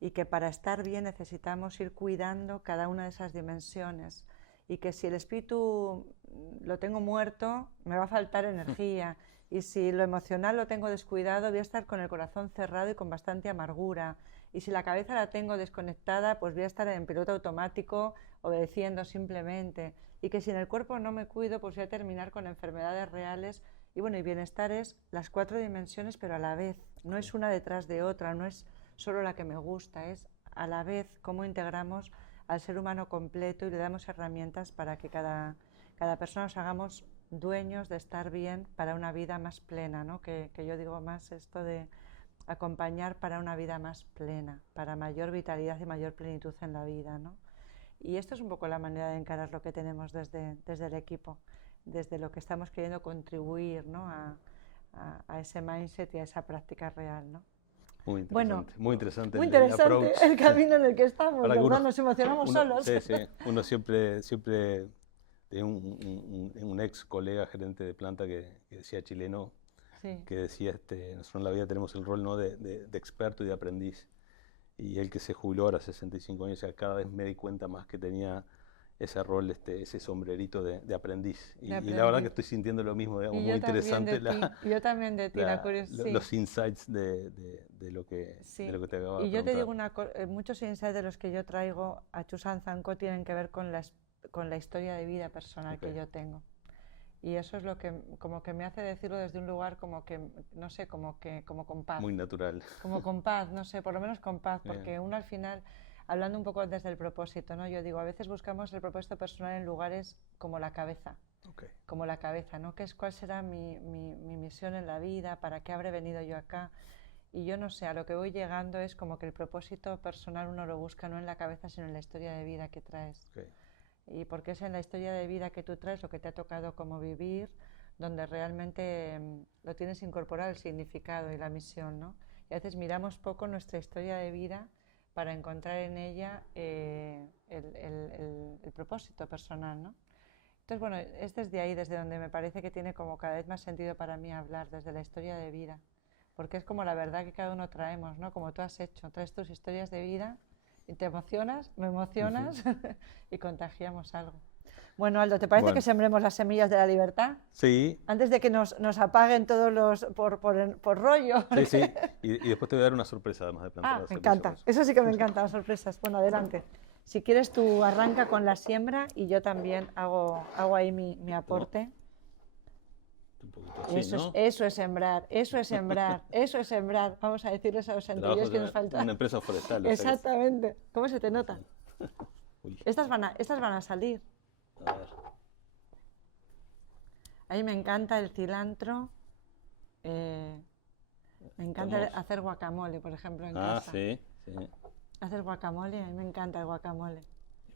Y que para estar bien necesitamos ir cuidando cada una de esas dimensiones. Y que si el espíritu lo tengo muerto, me va a faltar energía. Y si lo emocional lo tengo descuidado, voy a estar con el corazón cerrado y con bastante amargura. Y si la cabeza la tengo desconectada, pues voy a estar en piloto automático, obedeciendo simplemente. Y que si en el cuerpo no me cuido, pues voy a terminar con enfermedades reales. Y bueno, y bienestar es las 4 dimensiones, pero a la vez. No es una detrás de otra, no es solo la que me gusta, es a la vez cómo integramos al ser humano completo y le damos herramientas para que cada persona nos hagamos dueños de estar bien para una vida más plena, ¿no? Que yo digo más esto de acompañar para una vida más plena, para mayor vitalidad y mayor plenitud en la vida, ¿no? Y esto es un poco la manera de encarar lo que tenemos desde el equipo, desde lo que estamos queriendo contribuir, ¿no? a ese mindset y a esa práctica real, ¿no? Muy interesante muy el interesante approach. el camino en el que estamos, Ahora que ¿verdad? Nos emocionamos solos. Sí, sí. Uno siempre tenía un ex colega gerente de planta que decía chileno, Sí. que decía, nosotros en la vida tenemos el rol, ¿no?, de experto y de aprendiz. Y él que se jubiló ahora a 65 años, ya cada vez me di cuenta más que tenía ese rol, ese sombrerito de aprendiz. Y la verdad que estoy sintiendo lo mismo, digamos, muy interesante yo también de ti, la curiosidad. los insights de lo que te acabo de Y yo te preguntar. digo una cosa, muchos insights de los que yo traigo a Chusan Zanco tienen que ver con la historia de vida personal que yo tengo. Y eso es lo que como que me hace decirlo desde un lugar como que, no sé, como con paz. Muy natural. Como con paz, no sé, por lo menos con paz, porque uno al final, hablando un poco desde el propósito, ¿no? Yo digo, a veces buscamos el propósito personal en lugares como la cabeza. Okay. Como la cabeza, ¿no? ¿Cuál será mi misión en la vida? ¿Para qué habré venido yo acá? Y yo no sé, a lo que voy llegando es como que el propósito personal uno lo busca no en la cabeza, sino en la historia de vida que traes. Okay. Y porque es en la historia de vida que tú traes lo que te ha tocado como vivir, donde realmente lo tienes incorporado el significado y la misión, ¿no? Y a veces miramos poco nuestra historia de vida para encontrar en ella el propósito personal, ¿no? Entonces, bueno, es desde ahí, desde donde me parece que tiene como cada vez más sentido para mí hablar, desde la historia de vida, porque es como la verdad que cada uno traemos, ¿no? Como tú has hecho, traes tus historias de vida y te emocionas, me emocionas y contagiamos algo. Bueno, Aldo, ¿te parece que sembremos las semillas de la libertad? Sí. Antes de que nos apaguen todos los por rollo. Sí, sí. Y después te voy a dar una sorpresa además de plantar. Me encanta. Eso sí que me encanta, las sorpresas. Bueno, adelante. Si quieres tú arranca con la siembra y yo también hago ahí mi aporte. Un poquito así, ¿no? Eso es sembrar, eso es sembrar, eso es sembrar. Vamos a decirles a los anteriores que nos falta. Una empresa forestal. Exactamente. ¿Cómo se te nota? Estas van a salir. A ver. A mí me encanta el cilantro. Me encanta hacer guacamole, por ejemplo, en casa. Sí, sí. Hacer guacamole, a mí me encanta el guacamole.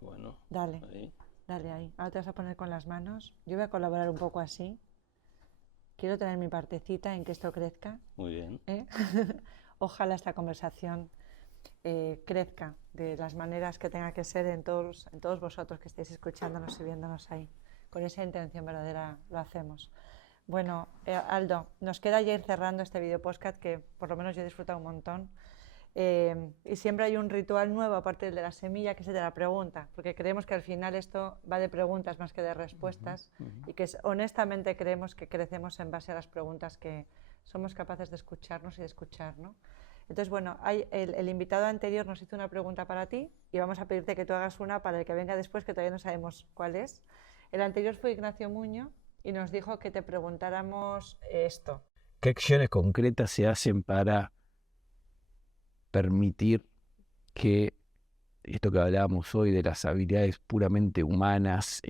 Y bueno, dale ahí. Ahora te vas a poner con las manos. Yo voy a colaborar un poco así. quiero tener mi partecita en que esto crezca. Muy bien. ¿eh? Ojalá esta conversación crezca de las maneras que tenga que ser en todos vosotros que estéis escuchándonos y viéndonos ahí. Con esa intención verdadera lo hacemos. Bueno, Aldo, nos queda ya ir cerrando este video podcast que por lo menos yo he disfrutado un montón. Y siempre hay un ritual nuevo aparte del de la semilla, que es el de la pregunta, porque creemos que al final esto va de preguntas más que de respuestas y que honestamente creemos que crecemos en base a las preguntas que somos capaces de escucharnos y de escuchar, ¿no? Entonces, bueno, el invitado anterior nos hizo una pregunta para ti y vamos a pedirte que tú hagas una para el que venga después, que todavía no sabemos cuál es. El anterior fue Ignacio Muñoz y nos dijo que te preguntáramos esto. ¿Qué acciones concretas se hacen para permitir que esto que hablábamos hoy de las habilidades puramente humanas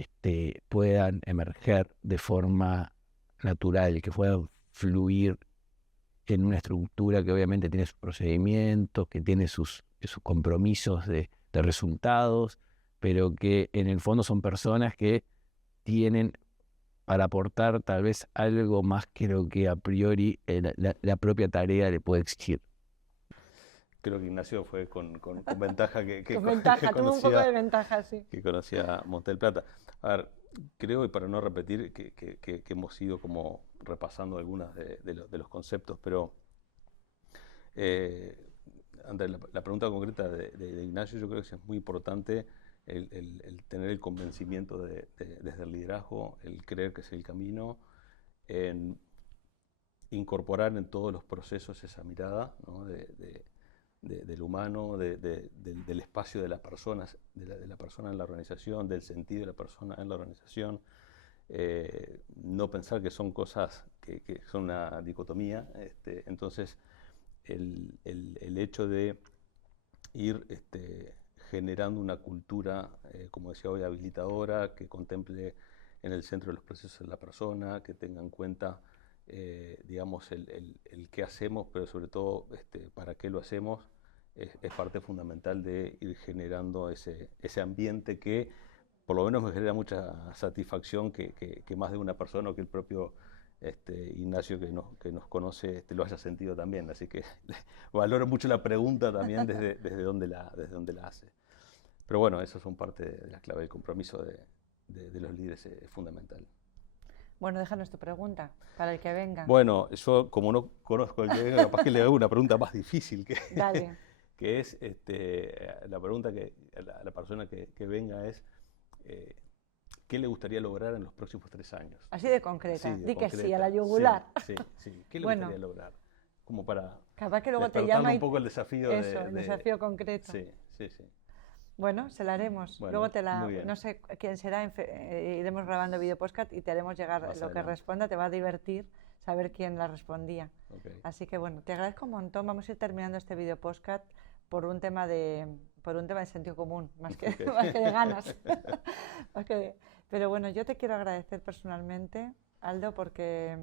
puedan emerger de forma natural, que puedan fluir en una estructura que obviamente tiene sus procedimientos, que tiene sus compromisos de resultados, pero que en el fondo son personas que tienen para aportar tal vez algo más que lo que a priori la propia tarea le puede exigir? Creo que Ignacio fue con ventaja Con ventaja, tuvo un poco de ventaja, sí. Que conocía Monte del Plata. A ver, creo, y para no repetir, que hemos ido como repasando algunos de los conceptos, pero ante la pregunta concreta de Ignacio, yo creo que es muy importante el tener el convencimiento desde el liderazgo, el creer que es el camino, en incorporar en todos los procesos esa mirada, ¿no? Del humano, del espacio de las personas, de la persona en la organización, del sentido de la persona en la organización. No pensar que son cosas que son una dicotomía. Entonces, el hecho de ir generando una cultura, como decía hoy, habilitadora, que contemple en el centro de los procesos de la persona, que tenga en cuenta digamos, el qué hacemos, pero sobre todo para qué lo hacemos, es parte fundamental de ir generando ese ambiente que por lo menos me genera mucha satisfacción que más de una persona o que el propio Ignacio que nos conoce lo haya sentido también. Así que valoro mucho la pregunta también desde donde la hace. Pero bueno, eso son parte de la clave del compromiso de los líderes, es fundamental. Bueno, déjanos tu pregunta para el que venga. Bueno, yo como no conozco el que venga, capaz que le hago una pregunta más difícil, Dale. que es la pregunta que a la persona que venga es ¿qué le gustaría lograr en los próximos 3 años? Así de concreta, Sí, di que sí, a la yugular. Sí. ¿Qué le Bueno, gustaría lograr? Como para capaz que luego te despertarle llama un poco el desafío eso, el desafío concreto. Sí. Bueno, se la haremos. Bueno, luego no sé quién será, iremos grabando video podcast y te haremos llegar Más lo que adelante. responda, te va a divertir saber quién la respondía. Okay. Así que bueno, te agradezco un montón. Vamos a ir terminando este video podcast por un tema de sentido común, más que, Okay. más que de ganas. Pero bueno, yo te quiero agradecer personalmente, Aldo, porque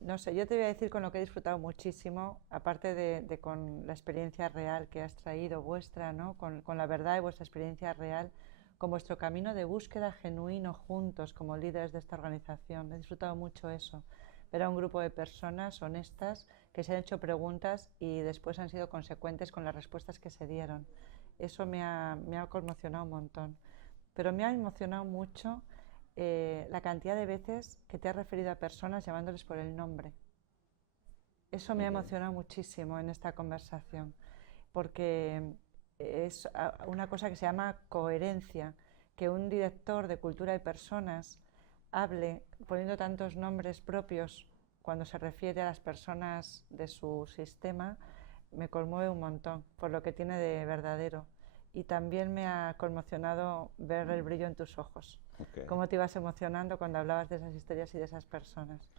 no sé, yo te voy a decir con lo que he disfrutado muchísimo, aparte de con la experiencia real que has traído vuestra, ¿no? Con la verdad de vuestra experiencia real, con vuestro camino de búsqueda genuino juntos como líderes de esta organización. He disfrutado mucho eso, ver a un grupo de personas honestas que se han hecho preguntas y después han sido consecuentes con las respuestas que se dieron. Eso me ha conmocionado un montón. Pero me ha emocionado mucho la cantidad de veces que te has referido a personas llamándoles por el nombre. Eso me ha emocionado muchísimo en esta conversación, porque es una cosa que se llama coherencia, que un director de cultura y personas hable poniendo tantos nombres propios cuando se refiere a las personas de su sistema, me conmueve un montón por lo que tiene de verdadero. Y también me ha conmocionado ver el brillo en tus ojos, cómo te ibas emocionando cuando hablabas de esas historias y de esas personas.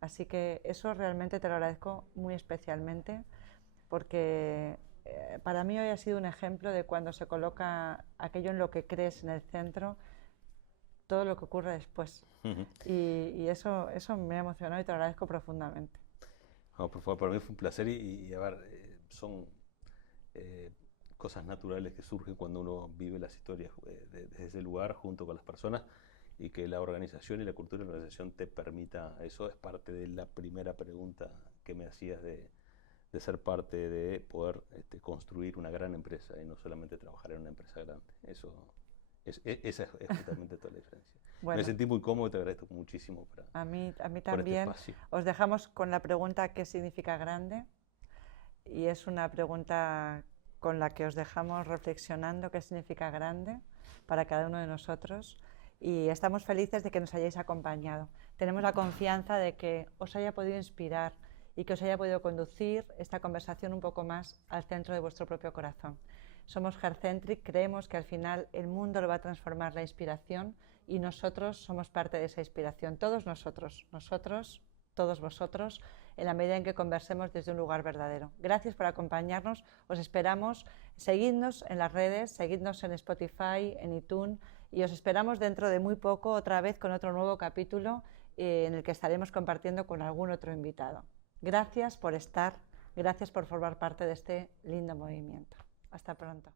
Así que eso realmente te lo agradezco muy especialmente, porque para mí hoy ha sido un ejemplo de cuando se coloca aquello en lo que crees en el centro, todo lo que ocurre después. Y eso me ha emocionado y te lo agradezco profundamente. No, por favor, para mí fue un placer y a ver, son cosas naturales que surgen cuando uno vive las historias desde ese lugar junto con las personas y que la organización y la cultura de la organización te permita. Eso es parte de la primera pregunta que me hacías de ser parte de poder construir una gran empresa y no solamente trabajar en una empresa grande. Esa es justamente toda la diferencia. Bueno, me sentí muy cómodo y te agradezco muchísimo a mí por también. este espacio. Os dejamos con la pregunta ¿qué significa grande? Y es una pregunta con la que os dejamos reflexionando qué significa grande para cada uno de nosotros. Y estamos felices de que nos hayáis acompañado. Tenemos la confianza de que os haya podido inspirar y que os haya podido conducir esta conversación un poco más al centro de vuestro propio corazón. Somos Heartcentric, creemos que al final el mundo lo va a transformar la inspiración y nosotros somos parte de esa inspiración. Todos nosotros, todos vosotros, en la medida en que conversemos desde un lugar verdadero. Gracias por acompañarnos, os esperamos, seguidnos en las redes, seguidnos en Spotify, en iTunes y os esperamos dentro de muy poco otra vez con otro nuevo capítulo en el que estaremos compartiendo con algún otro invitado. Gracias por estar, gracias por formar parte de este lindo movimiento. Hasta pronto.